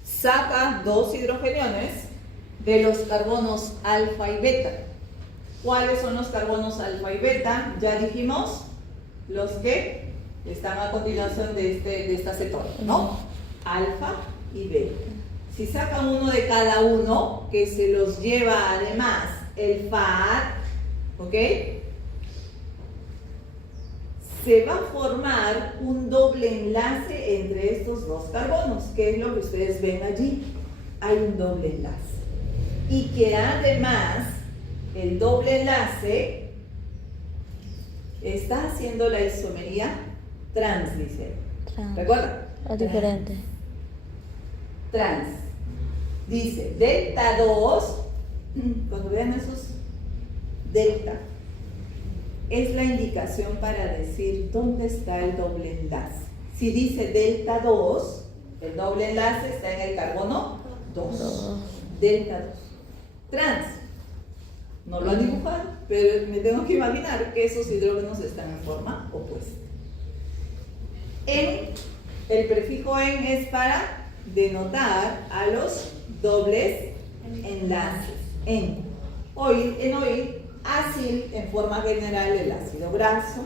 saca 2 hidrogeniones de los carbonos alfa y beta. ¿Cuáles son los carbonos alfa y beta? Ya dijimos, los que están a continuación de esta cetona, ¿no? Alfa y beta. Si sacan uno de cada uno, que se los lleva además el FAD, ¿ok? Se va a formar un doble enlace entre estos 2 carbonos, que es lo que ustedes ven allí. Hay un doble enlace. Y que además el doble enlace está haciendo la isomería trans, dice. ¿Recuerdan? Es diferente. Trans. Dice delta 2, cuando vean esos delta, es la indicación para decir dónde está el doble enlace. Si dice delta 2, el doble enlace está en el carbono 2. Delta 2. Trans. No lo han dibujado, pero me tengo que imaginar que esos hidrógenos están en forma opuesta. El prefijo en es para denotar a los dobles enlaces. En OIL, ácil en forma general el ácido graso,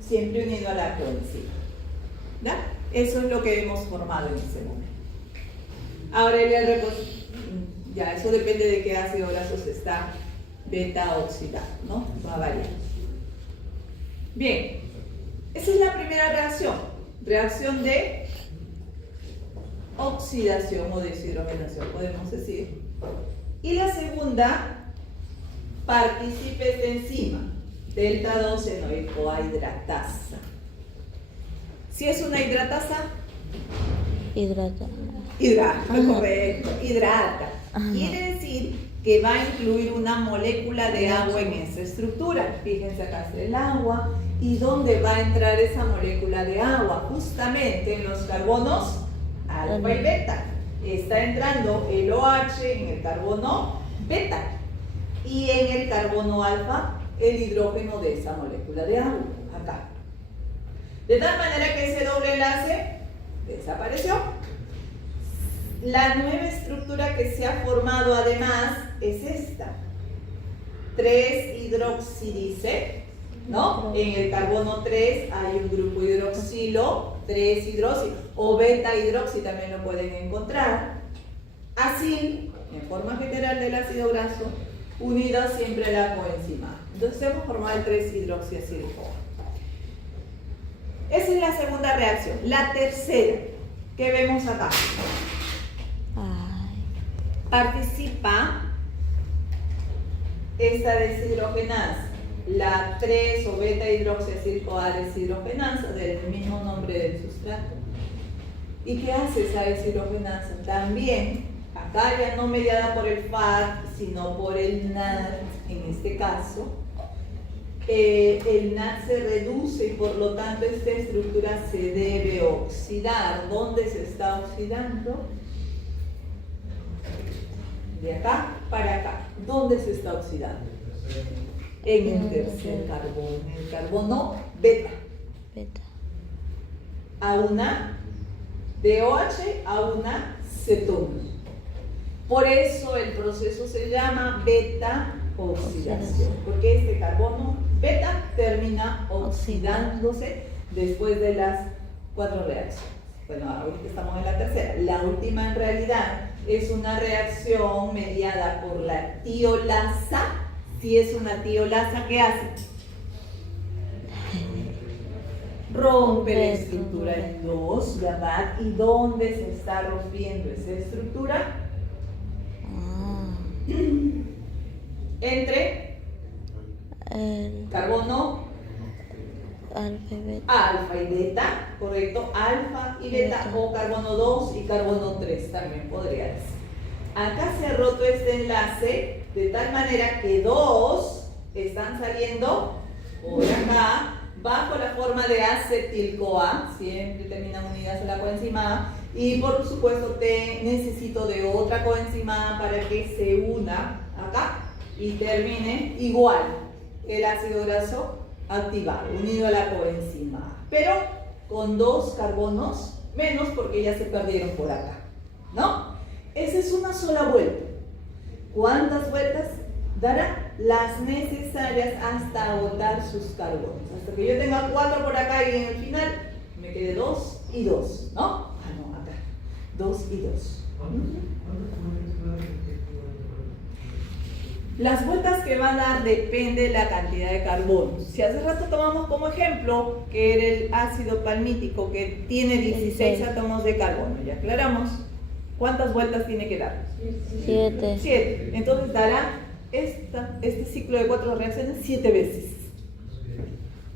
siempre unido a la coenzima. ¿Ya? Eso es lo que hemos formado en ese momento. Ahora ya eso depende de qué ácido graso se está beta oxidado, ¿no? Va a variar. Bien, esa es la primera reacción. Reacción de oxidación o deshidrogenación, podemos decir. Y la segunda, partícipes de enzima, delta 2 enoico hidratasa. Si es una hidratasa, Hidrata. correcto, hidrata. Quiere decir que va a incluir una molécula de agua en esa estructura. Fíjense acá está el agua. ¿Y dónde va a entrar esa molécula de agua? Justamente en los carbonos alfa y beta. Está entrando el OH en el carbono beta. Y en el carbono alfa, el hidrógeno de esa molécula de agua, acá. De tal manera que ese doble enlace desapareció. La nueva estructura que se ha formado además es esta. 3-hidroxidice, ¿no? En el carbono 3 hay un grupo hidroxilo, 3-hidroxi, o beta-hidroxi también lo pueden encontrar. Acil, en forma general del ácido graso, unido siempre a la coenzima. Entonces hemos formado el 3-hidroxiacil-CoA. Esa es la segunda reacción. La tercera, que vemos acá. Participa esta deshidrogenasa, la 3 o beta hidroxiacil-CoA deshidrogenasa, del mismo nombre del sustrato. ¿Y qué hace esa deshidrogenasa? También, acá ya no mediada por el FAD, sino por el NAD, en este caso, el NAD se reduce y por lo tanto esta estructura se debe oxidar. ¿Dónde se está oxidando? De acá para acá. ¿Dónde se está oxidando? En el tercer carbono, en el carbono beta. A una DOH, a una cetona. Por eso el proceso se llama beta oxidación, porque este carbono beta termina oxidándose después de las 4 reacciones. Bueno, ahorita estamos en la tercera. La última en realidad es una reacción mediada por la tiolasa. Si es una tiolasa, ¿qué hace? rompe la estructura en dos, ¿verdad? ¿Y dónde se está rompiendo esa estructura? Entre El carbono alfa y beta. alfa y beta, ¿correcto? Alfa y beta, o carbono 2 y carbono 3 también podría decir. Acá se ha roto este enlace de tal manera que dos están saliendo por acá bajo la forma de acetil-CoA, siempre terminan unidas a la coenzima A, y por supuesto necesito de otra coenzima A para que se una acá y termine igual el ácido graso activado, unido a la coenzima A, pero con dos carbonos menos porque ya se perdieron por acá, ¿no? Esa es una sola vuelta. ¿Cuántas vueltas dará? Las necesarias hasta agotar sus carbonos. Hasta que yo tenga 4 por acá y en el final me quede 2 y 2, ¿no? Ah, no, acá. 2 y 2. Las vueltas que va a dar depende de la cantidad de carbonos. Si hace rato tomamos como ejemplo que era el ácido palmítico que tiene 16 átomos de carbono, ya aclaramos. ¿Cuántas vueltas tiene que dar? 7. 7. Entonces dará este ciclo de 4 reacciones 7 veces.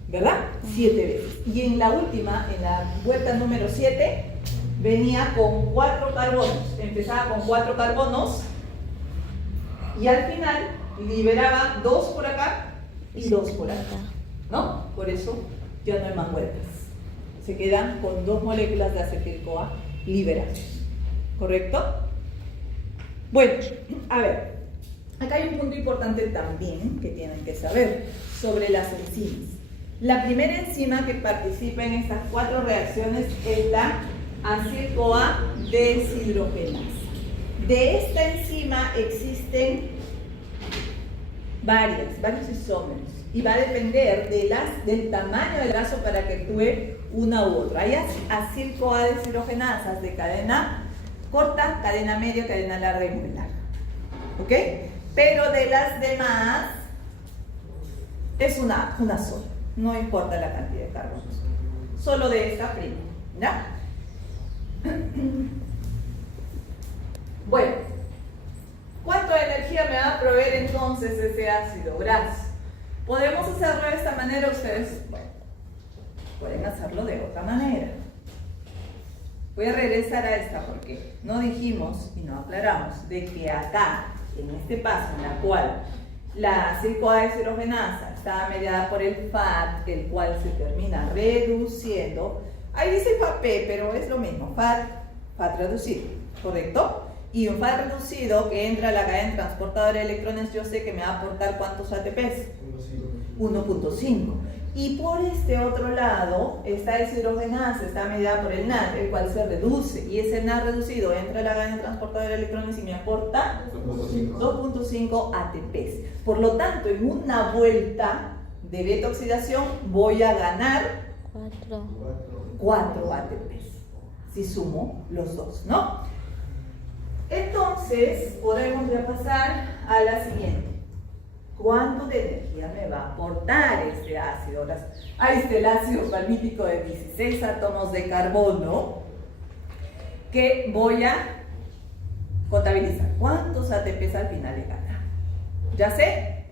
¿Verdad? 7 veces. Y en la última, en la vuelta número 7, venía con 4 carbonos. Empezaba con 4 carbonos y al final liberaba 2 por acá y 2 por acá, ¿no? Por eso ya no hay más vueltas. Se quedan con 2 moléculas de acetil-CoA liberadas. ¿Correcto? Bueno, a ver, acá hay un punto importante también que tienen que saber sobre las enzimas. La primera enzima que participa en estas 4 reacciones es la acetil-CoA deshidrogenasa. De esta enzima existen varios isómeros y va a depender del tamaño del brazo para que actúe una u otra. Hay acetil-CoA deshidrogenasas de cadena corta, cadena media, cadena larga y muy larga. ¿Ok? Pero de las demás es una sola. No importa la cantidad de carbonos. Solo de esta prima. ¿Ya? Bueno, ¿cuánto de energía me va a proveer entonces ese ácido graso? ¿Podemos hacerlo de esta manera ustedes? Bueno, pueden hacerlo de otra manera. Voy a regresar a esta porque no dijimos y no aclaramos de que acá, en este paso en la cual la acetil-CoA deshidrogenasa está mediada por el FAT, el cual se termina reduciendo. Ahí dice FAP, pero es lo mismo, FAT reducido, ¿correcto? Y un FAT reducido que entra a la cadena transportadora de electrones, yo sé que me va a aportar ¿cuántos ATPs? 1.5. Y por este otro lado, esta deshidrogenasa está mediada por el NAD, el cual se reduce. Y ese NAD reducido entra a la cadena transportadora de electrones y me aporta 2.5 ATPs. Por lo tanto, en una vuelta de beta oxidación voy a ganar 4 ATPs. Si sumo los dos, ¿no? Entonces, podemos ya pasar a la siguiente. ¿Cuánto de energía me va a aportar este ácido? El ácido palmítico de 16 átomos de carbono que voy a contabilizar. ¿Cuántos ATPs al final le gana? Ya sé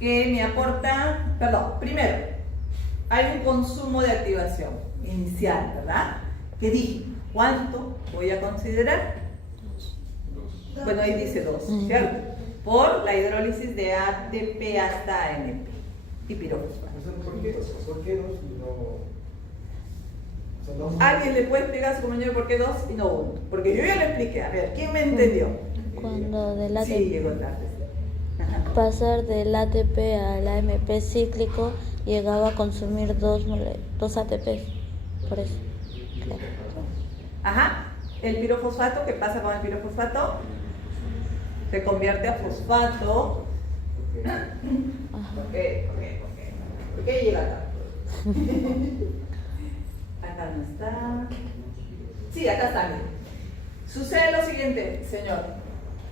que me aporta, primero, hay un consumo de activación inicial, ¿verdad? ¿Qué dije? ¿Cuánto voy a considerar? Bueno, ahí dice 2, ¿cierto? Por la hidrólisis de ATP hasta ANP y pirofosfato. ¿Por qué 2 y no? ¿Alguien le puede explicar a su compañero por qué 2 y no 1? Porque yo ya lo expliqué. A ver, ¿quién me entendió? Cuando del ATP, Sí, llegó tarde. Ajá. pasar del ATP al AMP cíclico llegaba a consumir 2 ATPs. Por eso. Claro. Ajá. El pirofosfato, ¿qué pasa con el pirofosfato? Se convierte a fosfato. ¿Por qué llega acá? Acá no está. Sí, acá está. Sucede lo siguiente, señor.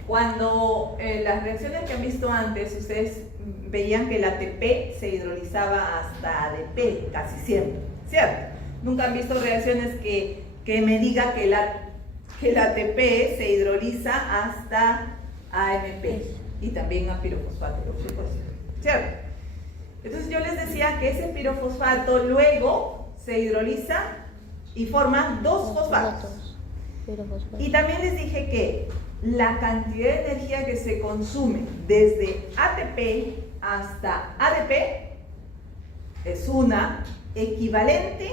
Cuando las reacciones que han visto antes, ustedes veían que el ATP se hidrolizaba hasta ADP, casi siempre, ¿cierto? Nunca han visto reacciones que me diga que el ATP se hidroliza hasta AMP y también a pirofosfato, ¿cierto? Entonces yo les decía que ese pirofosfato luego se hidroliza y forma dos fosfatos. Y también les dije que la cantidad de energía que se consume desde ATP hasta ADP es una equivalente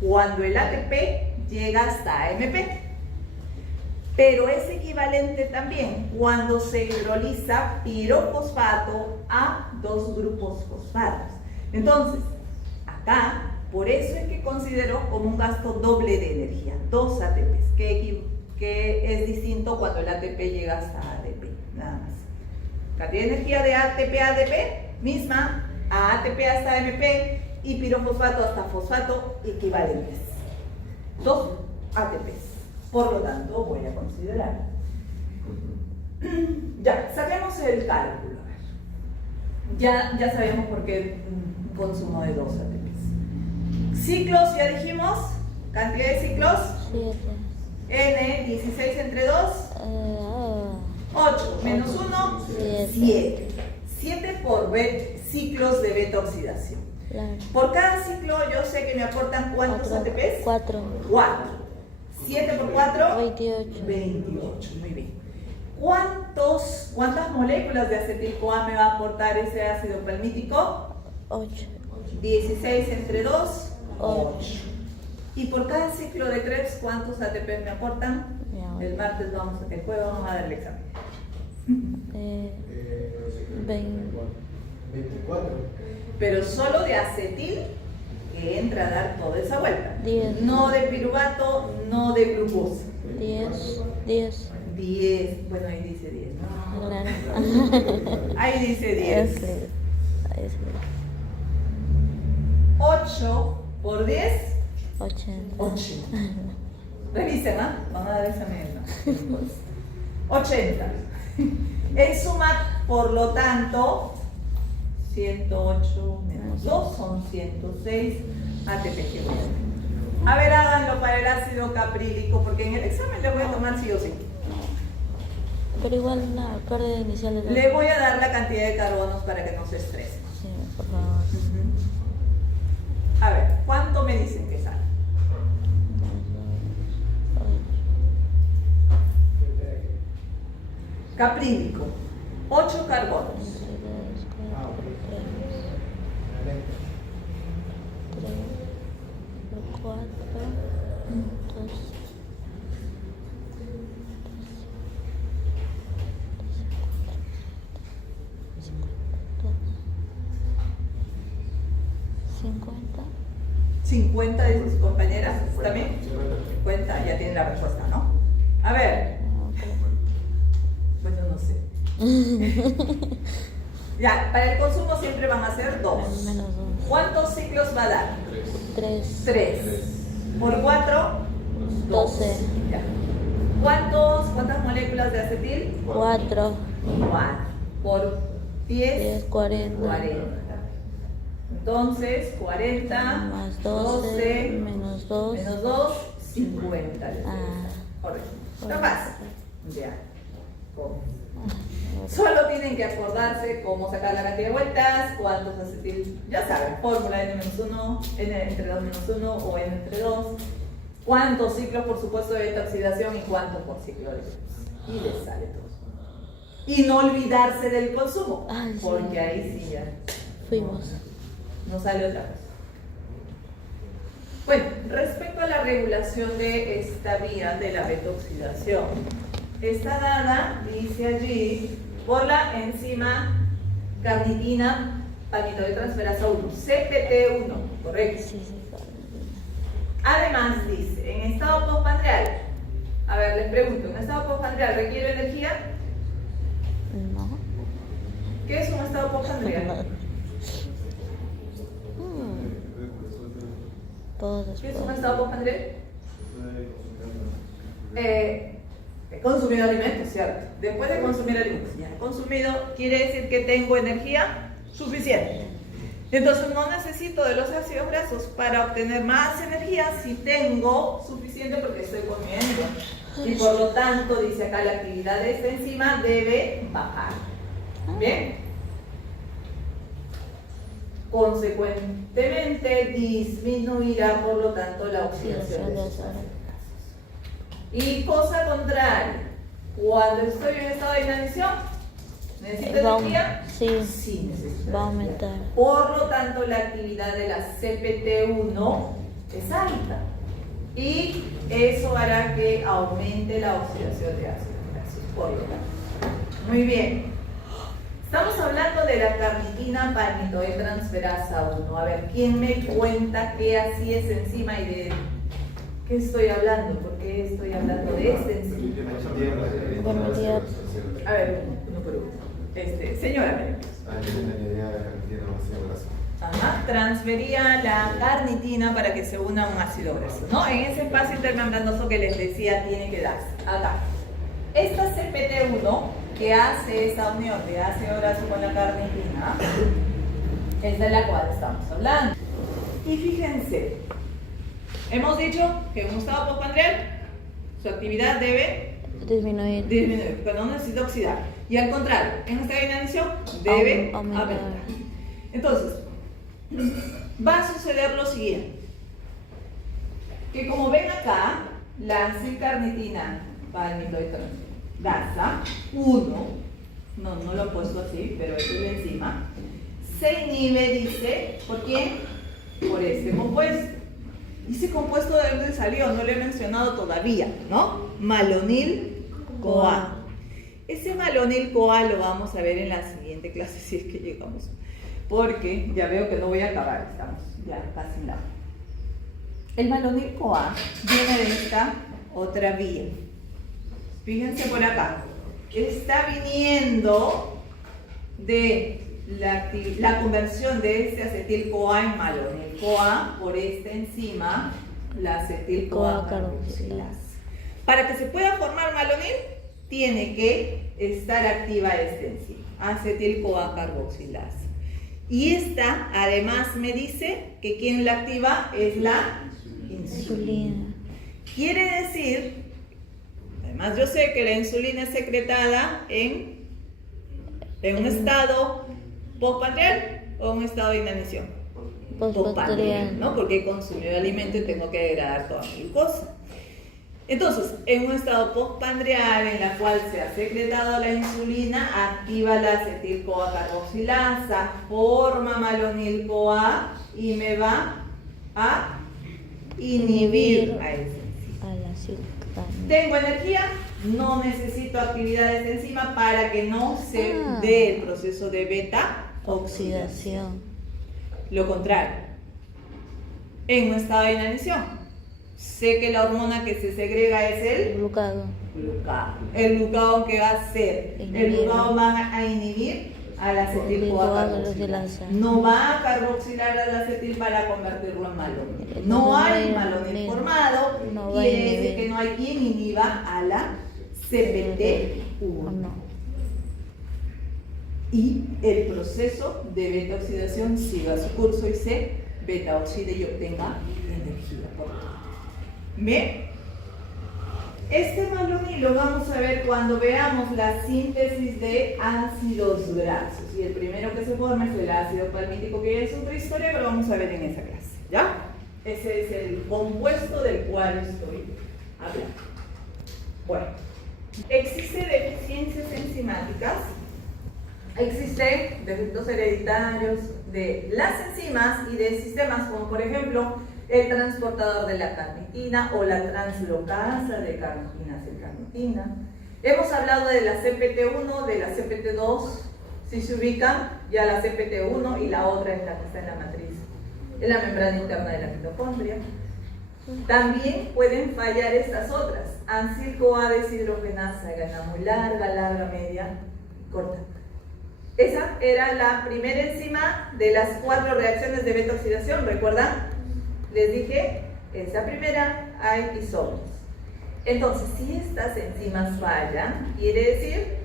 cuando el ATP llega hasta AMP. Pero es equivalente también cuando se hidroliza pirofosfato a dos grupos fosfatos. Entonces, acá, por eso es que considero como un gasto doble de energía, dos ATPs, que es distinto cuando el ATP llega hasta ADP, nada más. Cantidad de energía de ATP a ADP, misma, a ATP hasta AMP y pirofosfato hasta fosfato, equivalentes. Dos ATPs. Por lo tanto, voy a considerar. Ya, saquemos el cálculo. Ya sabemos por qué consumo de dos ATPs. Ciclos, ya dijimos. Cantidad de ciclos. 7. N, 16 entre 2. 8 menos 1, 7. 7 por ciclos de beta oxidación. Claro. Por cada ciclo yo sé que me aportan ¿cuántos ATPs? 4. 4. 7 por 4, 28. 28, muy bien. ¿Cuántas moléculas de acetil-CoA me va a aportar ese ácido palmítico? 8. 16 entre 2, 8. 8. Y por cada ciclo de Krebs, ¿cuántos ATP me aportan? Ya. El jueves vamos a dar el examen. 24. Pero solo de acetil que entra a dar toda esa vuelta. 10. No de piruvato, no de glucosa. 10. 10. Bueno, ahí dice 10, ¿no? Claro. Ahí dice 10. Sí. Ahí sí. 8 por 10, 80. 80. Revisen, ¿ah? Van a dar examen, ¿no? 80. En suma, por lo tanto, 108 menos 2 son 106 ATP que voy a hacer. A ver, háganlo para el ácido caprílico, porque en el examen le voy a tomar sí o sí. Pero igual una pérdida inicial de Le voy a dar la cantidad de carbonos para que no se estrese. Sí, por favor. A ver, ¿cuánto me dicen que sale? Caprílico, 8 carbonos. 4, 2, 50. 50 de sus compañeras también. 50, ya tienen la respuesta, ¿no? A ver, bueno, no sé. Ya, para el consumo siempre van a ser 2. Menos 2. ¿Cuántos ciclos va a dar? 3. 3. Por 4, 12. Ya. ¿Cuántas moléculas de acetil? 4. 4. Por 10, 40. 40. Entonces, 40 Más 12. Menos 2. menos 2, 50. Correcto. ¿Está fácil? Ya. Solo tienen que acordarse cómo sacar la cantidad de vueltas, cuántos acetil, ya saben, fórmula N-1, N entre 2 menos 1 o N entre 2, cuántos ciclos por supuesto de beta oxidación y cuántos por ciclo de Krebs. Y les sale todo. Y no olvidarse del consumo, Ay, sí. porque ahí sí ya Fuimos. no sale otra cosa. Bueno, respecto a la regulación de esta vía de la beta oxidación, está dada, dice allí, por la enzima carnitina palmitoitransferasa 1, CPT1, correcto. Sí, sí. Además dice, en estado postprandial, a ver, les pregunto, ¿en estado postprandial requiere energía? No. ¿Qué es un estado postprandial? Todos ¿Qué después. es un estado postprandial? He consumido alimentos, ¿cierto? Después de consumir alimentos, ya he consumido, quiere decir que tengo energía suficiente. Entonces no necesito de los ácidos grasos para obtener más energía si tengo suficiente porque estoy comiendo. Y por lo tanto, dice acá, la actividad de esta enzima debe bajar. ¿Bien? Consecuentemente, disminuirá por lo tanto la oxidación de sus ácidos grasos. Y cosa contraria, cuando estoy en estado de inanición, ¿necesito energía? Sí, Sí, necesito va a energía. aumentar. Por lo tanto, la actividad de la CPT1 es alta. Y eso hará que aumente la oxidación de ácidos grasos. Por lo tanto. Muy bien. Estamos hablando de la carnitina palmitoetransferasa 1. A ver, ¿quién me cuenta qué así es enzima y de qué estoy hablando? ¿Por qué estoy hablando de este enzima? A ver, uno por uno. Señora. Ajá, transfería la carnitina para que se una a un ácido graso, ¿no? En ese espacio intermembranoso que les decía tiene que darse. Acá. Esta CPT1 que hace esa unión de ácido graso con la carnitina es de la cual estamos hablando. Y fíjense, hemos dicho que en un estado postprandial su actividad debe disminuir, pero no necesita oxidar. Y al contrario, en estado de inanición debe aumentar. Entonces, va a suceder lo siguiente, que como ven acá, la acilcarnitina palmitoetransferasa 1, no lo he puesto así, pero es la enzima, se inhibe, dice, ¿por quién? Por este compuesto. ¿Y ese compuesto de dónde salió? No lo he mencionado todavía, ¿no? Malonil-CoA. Ese malonil-CoA lo vamos a ver en la siguiente clase si es que llegamos. Porque ya veo que no voy a acabar, estamos ya casi en la. El malonil-CoA viene de esta otra vía. Fíjense por acá. Está viniendo de la conversión de este acetil-CoA en malonil-CoA por esta enzima, la acetil-CoA carboxilasa. Para que se pueda formar malonil, tiene que estar activa esta enzima, acetil-CoA carboxilasa. Y esta, además, me dice que quien la activa es la insulina. Quiere decir, además yo sé que la insulina es secretada en un estado postprandial o un estado de inanición. Postprandial, ¿no? Porque he consumido el alimento y tengo que degradar toda mi glucosa. Entonces, en un estado postprandial en la cual se ha secretado la insulina, activa la acetil-CoA carboxilasa, forma malonil-CoA y me va a inhibir a esa enzima. Tengo energía, no necesito actividad de esta enzima para que no se dé el proceso de beta oxidación. Lo contrario, en un estado de inanición, sé que la hormona que se segrega es el glucagón. El glucagón, ¿qué va a hacer? El glucagón va a inhibir a la acetil-CoA carboxilasa. No va a carboxilar al acetil para convertirlo en malonil. No hay malonil formado, quiere decir que no hay quien inhiba a la CPT1. Y el proceso de beta oxidación siga su curso y se beta oxide y obtenga energía. Bien, este malonil lo vamos a ver cuando veamos la síntesis de ácidos grasos. Y el primero que se forma es el ácido palmítico, que ya es otra historia, pero vamos a ver en esa clase. ¿Ya? Ese es el compuesto del cual estoy hablando. Bueno, existen deficiencias enzimáticas, existen defectos hereditarios de las enzimas y de sistemas como por ejemplo el transportador de la carnitina o la translocasa de carnitina. Hemos hablado de la CPT1, de la CPT2, si se ubican, ya la CPT1 y la otra es la que está en la matriz, en la membrana interna de la mitocondria. También pueden fallar estas otras, ancil-CoA deshidrogenasa, gana muy larga, media, corta. Esa era la primera enzima de las 4 reacciones de beta-oxidación, ¿recuerdan? Les dije, esa primera hay isómeros. Entonces, si estas enzimas fallan, quiere decir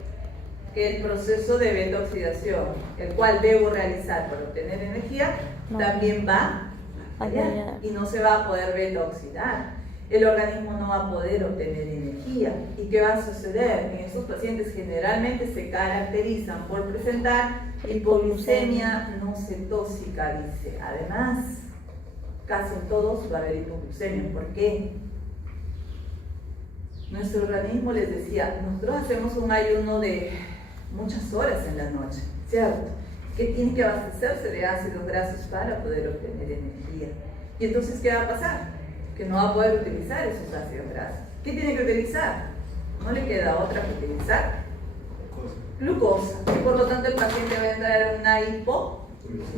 que el proceso de beta-oxidación, el cual debo realizar para obtener energía, también va a fallar y no se va a poder beta-oxidar. El organismo no va a poder obtener energía. ¿Y qué va a suceder? En estos pacientes generalmente se caracterizan por presentar hipoglucemia no cetóxica, dice. Además, casi en todos va a haber hipoglucemia. ¿Por qué? Nuestro organismo, les decía, nosotros hacemos un ayuno de muchas horas en la noche, ¿cierto? Que tiene que abastecerse de ácidos grasos para poder obtener energía. ¿Y entonces qué va a pasar? Que no va a poder utilizar esos ácidos grasos. ¿Qué tiene que utilizar? No le queda otra que utilizar glucosa. Y por lo tanto el paciente va a entrar en una hipoglucemia.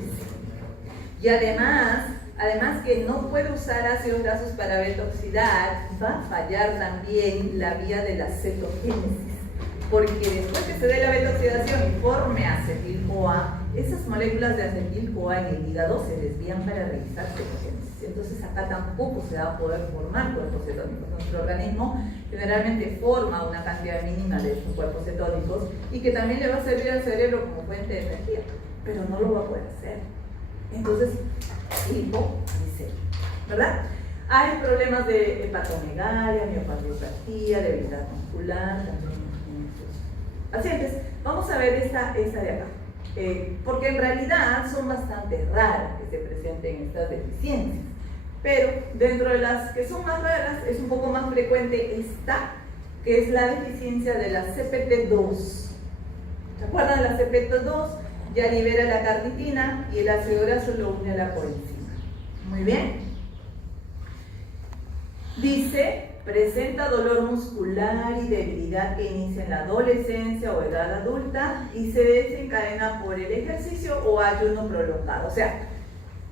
Y además que no puede usar ácidos grasos para beta-oxidar, va a fallar también la vía de la cetogénesis. Porque después que se dé la beta-oxidación y forme acetil-CoA, esas moléculas de acetil-CoA en el hígado se desvían para realizar cetogénesis. Entonces acá tampoco se va a poder formar cuerpos cetónicos. Nuestro organismo generalmente forma una cantidad mínima de estos cuerpos cetónicos y que también le va a servir al cerebro como fuente de energía, pero no lo va a poder hacer. Entonces, hipoglucemia, ¿verdad? Hay problemas de hepatomegalia, miocardiopatía, debilidad muscular, también en estos pacientes. Vamos a ver esta de acá. Porque en realidad son bastante raras que se presenten estas deficiencias, pero dentro de las que son más raras es un poco más frecuente esta, que es la deficiencia de la CPT2. ¿Se acuerdan de la CPT2? Ya libera la carnitina y el ácido graso lo une a la coenzima. Muy bien. Dice, presenta dolor muscular y debilidad que inicia en la adolescencia o edad adulta y se desencadena por el ejercicio o ayuno prolongado. O sea,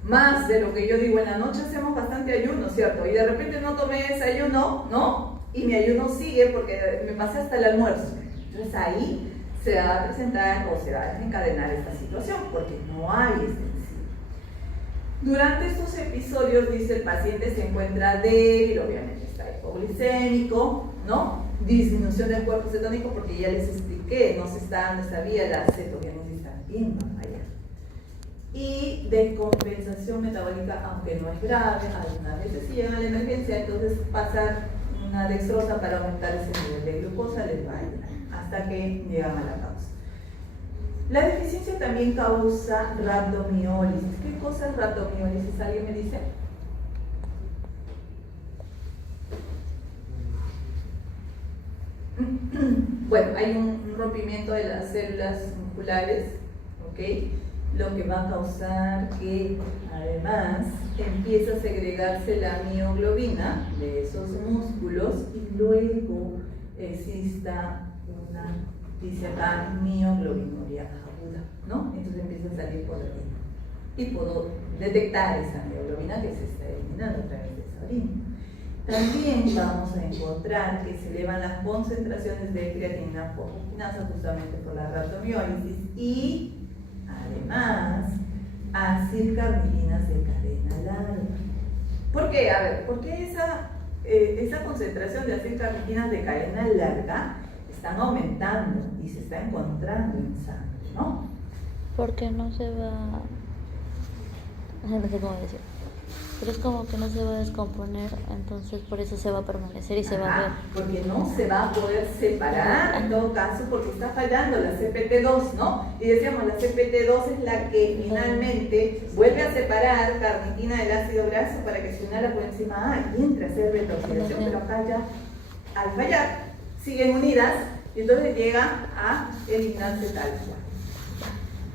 más de lo que yo digo, en la noche hacemos bastante ayuno, ¿cierto? Y de repente no tomé ese ayuno, ¿no? Y mi ayuno sigue porque me pasé hasta el almuerzo. Entonces ahí se va a presentar o se va a desencadenar esta situación porque no hay enzima. Durante estos episodios, dice, el paciente se encuentra débil, obviamente está hipoglicémico, ¿no? Disminución del cuerpo cetónico, porque ya les expliqué, no se está dando esta vía, la cetogénesis también va a fallar. Y descompensación metabólica, aunque no es grave, algunas veces sí llegan a la emergencia, entonces pasar una dextrosa para aumentar ese nivel de glucosa les va a ayudar, hasta que llegan a la causa. La deficiencia también causa rhabdomiólisis. ¿Qué cosa es rhabdomiólisis? ¿Alguien me dice? Bueno, hay un rompimiento de las células musculares, ¿ok? Lo que va a causar que además empieza a segregarse la mioglobina de esos músculos y luego exista una, dice acá, mioglobinuria aguda, ¿no? Entonces empieza a salir por aquí y puedo detectar esa mioglobina que se está eliminando a través de esa orina. También vamos a encontrar que se elevan las concentraciones de creatinina por quinasa justamente por la rhabdomiólisis y además acilcarnitinas de cadena larga. ¿Por qué? A ver, ¿por qué esa concentración de acilcarnitinas de cadena larga están aumentando y se está encontrando en sangre, ¿no? Porque no se va, no sé cómo decir, pero es como que no se va a descomponer, entonces por eso se va a permanecer y se va a ver. Porque no se va a poder separar en todo caso porque está fallando la CPT2, ¿no? Y decíamos, la CPT2 es la que finalmente vuelve a separar carnitina del ácido graso para que se una la coenzima A y entre a hacer beta-oxidación, pero acá ya, al fallar, siguen unidas y entonces llega a eliminarse tal cual.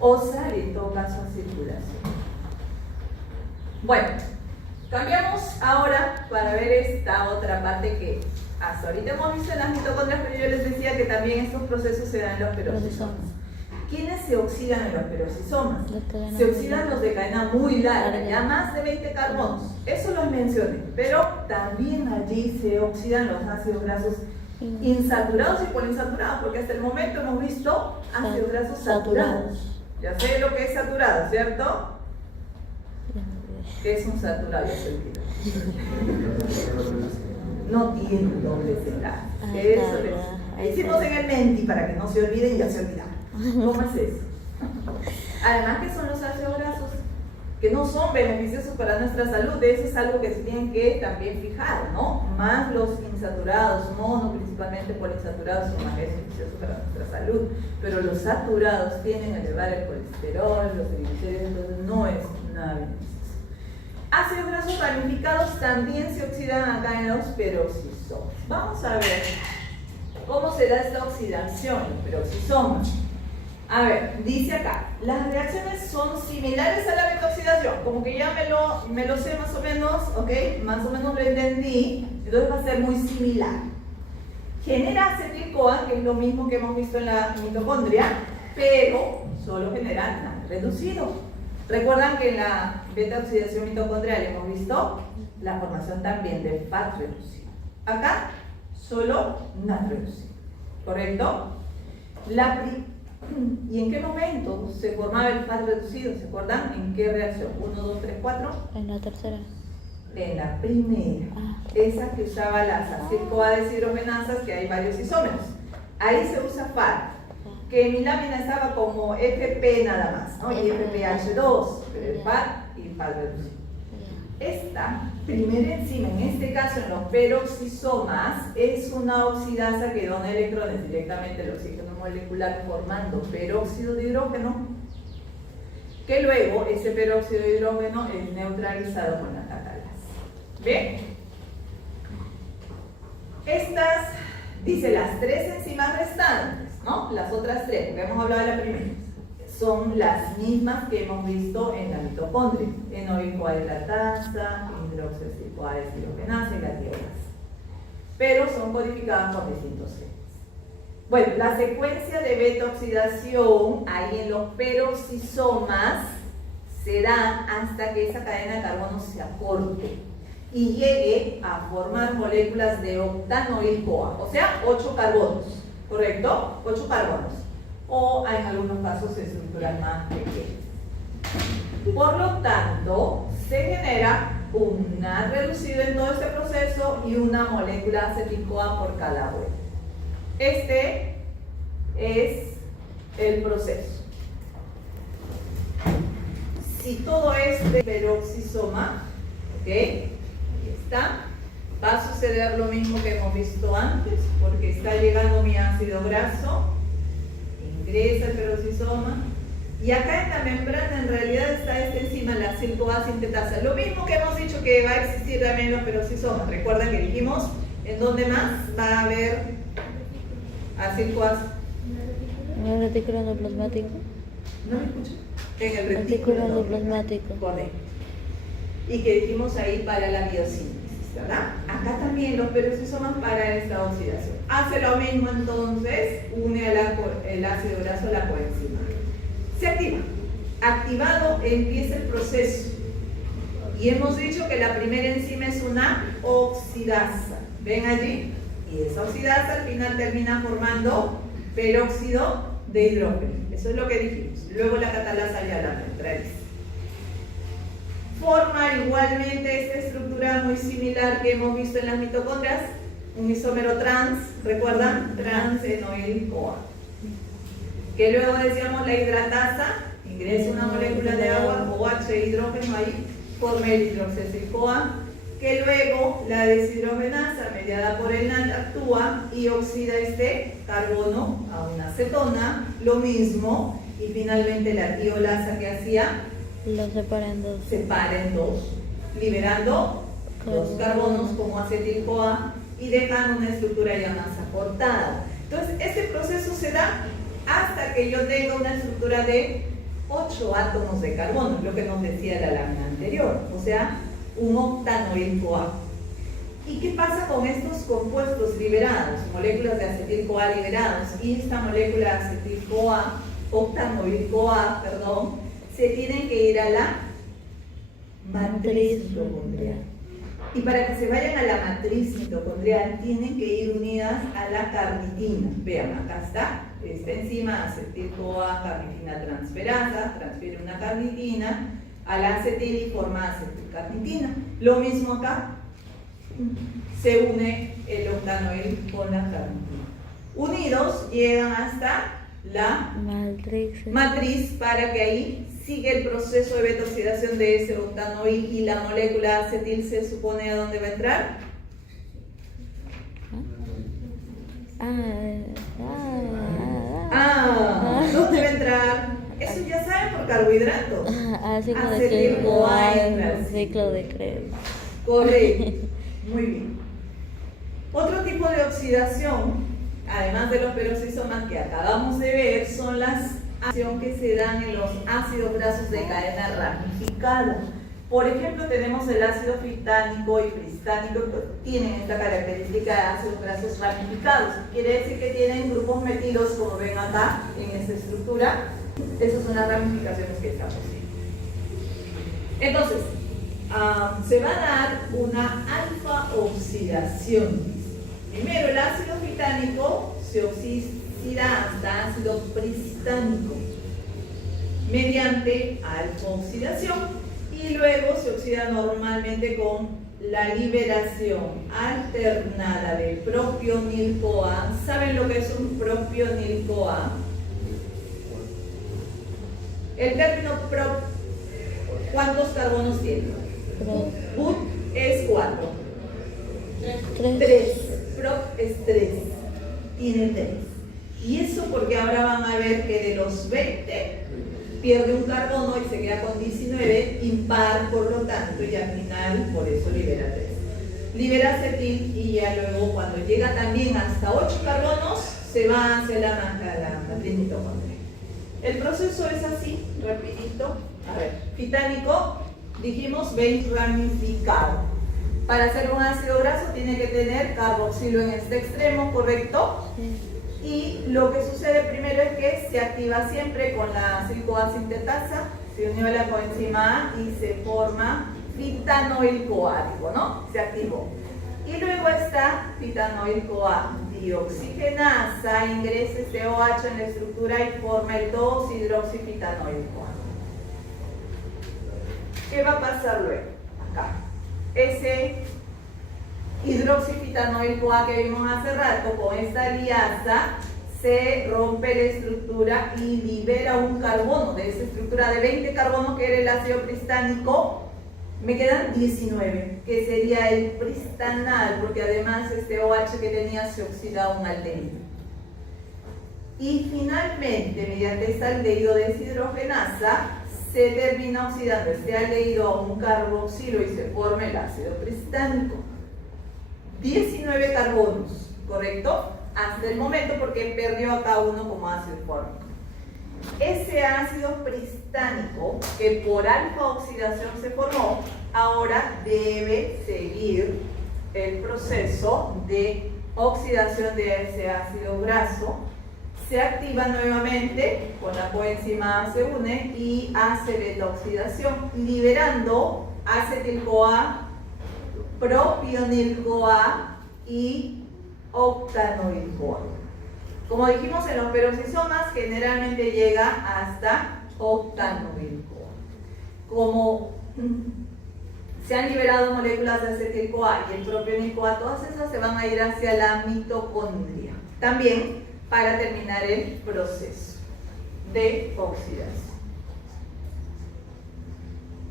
O sale en todo caso a circulación. Bueno, cambiamos ahora para ver esta otra parte que hasta ahorita hemos visto en las mitocondrias, pero yo les decía que también estos procesos se dan en los peroxisomas. ¿Quiénes se oxidan en los peroxisomas? Se oxidan los de cadena muy larga, ya más de 20 carbonos. Eso los mencioné, pero también allí se oxidan los ácidos grasos insaturados y poliinsaturados, porque hasta el momento hemos visto ácidos grasos saturados. Ya sé lo que es saturado, ¿cierto? ¿Qué es un saturado? Ya se olvidó. no tienen dobles enlaces. Ah, Eso está, es. ahí Hicimos está. en el Menti para que no se olviden y ya se olvidaron. ¿Cómo es eso? Además que son los ácidos grasos que no son beneficiosos para nuestra salud, eso es algo que se tienen que también fijar, ¿no? Más los insaturados, mono, principalmente poliinsaturados, son más beneficiosos para nuestra salud, pero los saturados tienden a elevar el colesterol, los triglicéridos, entonces no es nada beneficioso. Ácidos grasos ramificados también se oxidan acá en los peroxisomas. Vamos a ver cómo se da esta oxidación en peroxisomas. A ver, dice acá, las reacciones son similares a la metoxidación, como que ya me lo sé más o menos, ¿ok? Más o menos lo entendí, entonces va a ser muy similar. Genera acetil-CoA, que es lo mismo que hemos visto en la mitocondria, pero solo genera NAD reducido. ¿Recuerdan que en la beta-oxidación mitocondrial hemos visto la formación también de FAT reducido? Acá, solo NAD reducido, ¿correcto? ¿Y en qué momento se formaba el FAT reducido? ¿Se acuerdan? ¿En qué reacción? 1, 2, 3, 4. En la tercera. En la primera. Ah. Esa que usaba las acil-CoA deshidrogenasas, que hay varios isómeros. Ahí se usa FAT, que en mi lámina estaba como FP nada más, ¿no? Y FPH2, pero el FAT y FAT reducido. Esta primera enzima, en este caso en los peroxisomas, es una oxidasa que dona electrones directamente al oxígeno molecular formando peróxido de hidrógeno, que luego ese peróxido de hidrógeno es neutralizado con la catalasa. ¿Bien? Estas, dice, las tres enzimas restantes, ¿no? Las otras tres, porque hemos hablado de la primera, son las mismas que hemos visto en la mitocondria, enoico-CoA hidratasa, hidroxil-CoA deshidrogenasa y la tiolasa, pero son codificadas por distintos genes. Bueno, la secuencia de beta-oxidación ahí en los peroxisomas se da hasta que esa cadena de carbono se acorte y llegue a formar moléculas de octanoil-CoA, o sea, 8 carbonos, ¿correcto? 8 carbonos. O en algunos casos se estructuran más pequeñas. Por lo tanto, se genera un NAD reducido en todo este proceso y una molécula acetil-CoA por cada vuelta. Este es el proceso. Si todo este peroxisoma, ¿ok? Ahí está, va a suceder lo mismo que hemos visto antes, porque está llegando mi ácido graso, ingresa el peroxisoma, y acá en la membrana en realidad está esta enzima, la acil-CoA sintetasa. Lo mismo que hemos dicho que va a existir también en los peroxisomas. Recuerdan que dijimos, ¿en dónde más va a haber acil-CoA? En el retículo endoplasmático. ¿No me escuchan? En el Retículo retículo endoplasmático. correcto. Y que dijimos ahí para la biosíntesis, ¿verdad? Acá también los peroxisomas para esta oxidación. Hace lo mismo entonces, une el ácido graso a la coenzima. Se activa. Activado empieza el proceso. Y hemos dicho que la primera enzima es una oxidasa. ¿Ven allí? Y esa oxidasa al final termina formando peróxido de hidrógeno. Eso es lo que dijimos. Luego la catalasa ya la neutraliza. Forma igualmente esta estructura muy similar que hemos visto en las mitocondrias, un isómero trans, ¿recuerdan? Trans-enoil-CoA. Que luego decíamos la hidratasa, ingresa una molécula de agua, OH hidrógeno ahí, forma el hidroxil-CoA, que luego la deshidrogenasa mediada por el NAD actúa y oxida este carbono a una acetona, lo mismo, y finalmente la tiolasa que hacía Lo separa en dos. separa en dos, liberando dos carbonos como acetil-CoA y dejando una estructura ya más acortada. Entonces, este proceso se da hasta que yo tenga una estructura de 8 átomos de carbono, lo que nos decía la lámina anterior, o sea, un octanoil-CoA. ¿Y qué pasa con estos compuestos liberados, moléculas de acetil-CoA liberados? Y esta molécula de acetil-CoA, octanoil-CoA, perdón, se tienen que ir a la matriz mitocondrial. Y para que se vayan a la matriz mitocondrial, tienen que ir unidas a la carnitina. Vean, acá está, esta enzima, acetil-CoA, carnitina transferasa, transfiere una carnitina a la acetil y forma acetilcarnitina. Lo mismo acá, se une el octanoil con la carnitina. Unidos llegan hasta la matriz para que ahí sigue el proceso de beta-oxidación de ese octanoil y la molécula acetil se supone a dónde va a entrar. ¿Dónde va a entrar? Eso ya saben por carbohidratos. Ciclo de Acetil-CoA entra al ciclo de Krebs. Correcto, muy bien. Otro tipo de oxidación, además de los peroxisomas que acabamos de ver, son las acciones que se dan en los ácidos grasos de cadena ramificada. Por ejemplo, tenemos el ácido fitánico y pristánico que tienen esta característica de ácidos grasos ramificados. Quiere decir que tienen grupos metilos, como ven acá en esta estructura. Esas son las ramificaciones que estamos viendo. Entonces, se va a dar una alfa-oxidación. Primero, el ácido fitánico se oxida hasta ácido pristánico mediante alfa-oxidación y luego se oxida normalmente con la liberación alternada de propionil-CoA. ¿Saben lo que es un propionil-CoA? El término prop, ¿cuántos carbonos tiene? But es 4. 3. Prop es 3. Tiene 3. Y eso porque ahora van a ver que de los 20 pierde un carbono y se queda con 19, impar, por lo tanto, y al final por eso libera 3. Libera acetil y ya luego cuando llega también hasta 8 carbonos se va hacia la matriz mitocondrial. El proceso es así, rapidito. A ver, fitánico, dijimos base ramificado. Para hacer un ácido graso tiene que tener carboxilo en este extremo, ¿correcto? Sí. Y lo que sucede primero es que se activa siempre con la acetil-CoA sintetasa, se unió a la coenzima A y se forma fitanoil-CoA, ¿no? Se activó. Y luego está fitanoil-CoA dioxigenasa, ingresa este OH en la estructura y forma el 2-hidroxifitanoil-CoA. ¿Qué va a pasar luego? Acá. Ese hidroxifitanoil-CoA que vimos hace rato, con esta liasa, se rompe la estructura y libera un carbono. De esa estructura de 20 carbonos que era el ácido pristánico, me quedan 19, que sería el pristanal, porque además este OH que tenía se oxida a un aldehído. Y finalmente, mediante esta aldehído deshidrogenasa, se termina oxidando este aldehído a un carboxilo y se forma el ácido pristánico. 19 carbonos, ¿correcto? Hasta el momento, porque perdió a cada uno como ácido fórmico. Ese ácido pristánico que por alfa-oxidación se formó, ahora debe seguir el proceso de oxidación de ese ácido graso. Se activa nuevamente, con la coenzima A se une y hace beta-oxidación, liberando acetil-CoA, propionil-CoA y octanoil-CoA. Como dijimos, en los peroxisomas generalmente llega hasta octanoil-CoA. Como se han liberado moléculas de acetil-CoA y el propionil-CoA, todas esas se van a ir hacia la mitocondria. También para terminar el proceso de oxidación.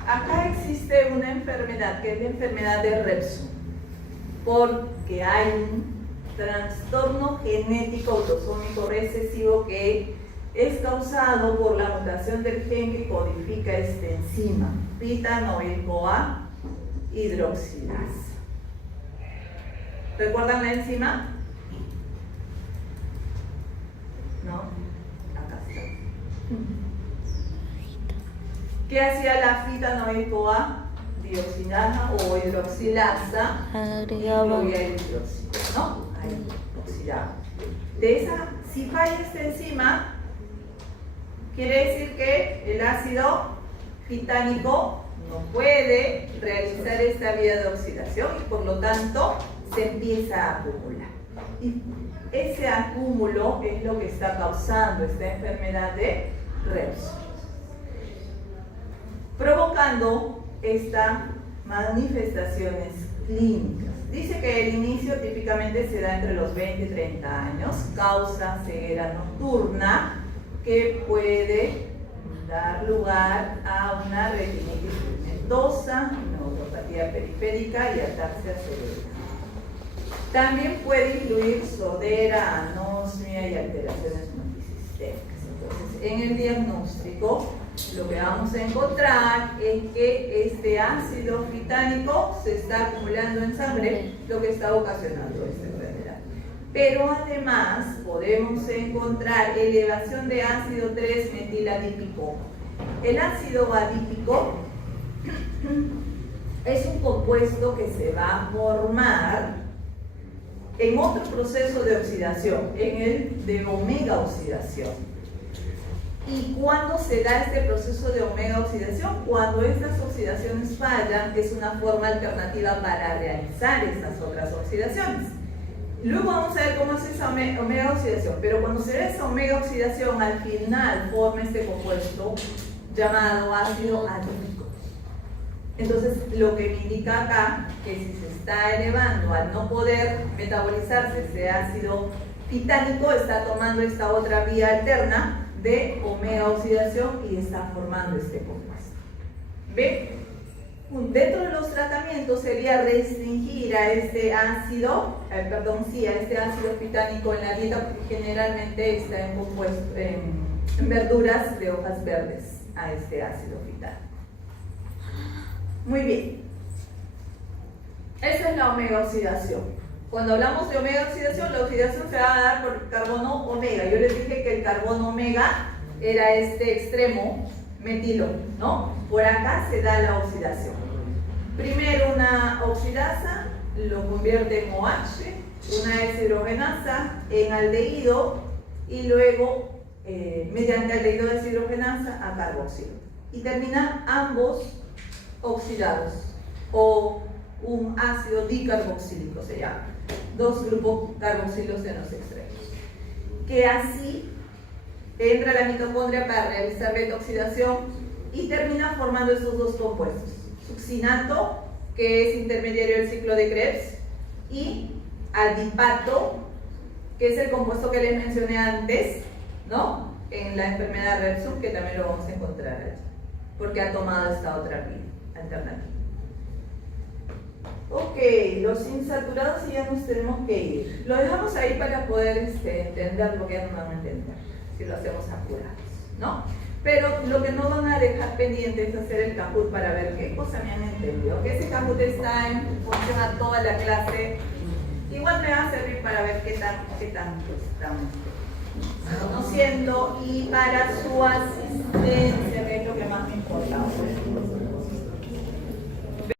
Acá existe una enfermedad que es la enfermedad de Repson, porque hay un trastorno genético autosómico recesivo que es causado por la mutación del gen que codifica esta enzima, fitanoil-CoA hidroxilasa. ¿Recuerdan la enzima? ¿No? Acá está. ¿Qué hacía la fitanoil-CoA dioxinasa o hidroxilasa? Agregaba. Y el hidróxido, ¿no? Ahí, oxidado. De esa, si falla esta enzima, quiere decir que el ácido fitánico no puede realizar esta vía de oxidación y por lo tanto se empieza a acumular. Y ese acúmulo es lo que está causando esta enfermedad de Repson, provocando estas manifestaciones clínicas. dice que el inicio típicamente se da entre los 20 y 30 años, causa ceguera nocturna que puede dar lugar a una retinitis pigmentosa, neuropatía periférica y ataxia severa. También puede incluir sordera, anosmia y alteraciones multisistémicas. Entonces, en el diagnóstico, lo que vamos a encontrar es que este ácido fitánico se está acumulando en sangre, lo que está ocasionando esta enfermedad. Pero además podemos encontrar elevación de ácido 3-metiladípico. El ácido adípico es un compuesto que se va a formar en otro proceso de oxidación, en el de omega oxidación. ¿Y cuándo se da este proceso de omega oxidación? Cuando estas oxidaciones fallan, es una forma alternativa para realizar estas otras oxidaciones. Luego vamos a ver cómo es esa omega oxidación, pero cuando se da esa omega oxidación, al final forma este compuesto llamado ácido adípico. Entonces, lo que me indica acá, que si se está elevando al no poder metabolizarse ese ácido fitánico, está tomando esta otra vía alterna de omega oxidación y está formando este compuesto. ¿Ve? Dentro de los tratamientos sería restringir a este ácido, a este ácido fitánico en la dieta, porque generalmente está en verduras de hojas verdes, a este ácido fitánico. Muy bien. Esa es la omega oxidación. Cuando hablamos de omega oxidación, la oxidación se va a dar por carbono omega. Yo les dije que el carbono omega era este extremo metilo, ¿no? Por acá se da la oxidación. Primero una oxidasa lo convierte en OH, una deshidrogenasa en aldehído y luego mediante aldehído deshidrogenasa a carboxilo. Y terminan ambos oxidados, o un ácido dicarboxílico se llama, dos grupos carboxilos en los extremos, que así entra a la mitocondria para realizar beta oxidación y termina formando estos dos compuestos, succinato, que es intermediario del ciclo de Krebs, y aldipato, que es el compuesto que les mencioné antes, ¿no? En la enfermedad Repsum, que también lo vamos a encontrar allí, porque ha tomado esta otra vía alternativa. Ok, los insaturados y ya nos tenemos que ir. Lo dejamos ahí para poder entender lo que ya no van a entender, si lo hacemos apurados, ¿no? Pero lo que no van a dejar pendiente es hacer el Kahoot para ver qué cosa me han entendido. Que ese Kahoot está en función a toda la clase. Igual me va a servir para ver qué tanto estamos conociendo y para su asistencia, que es lo que más me importa.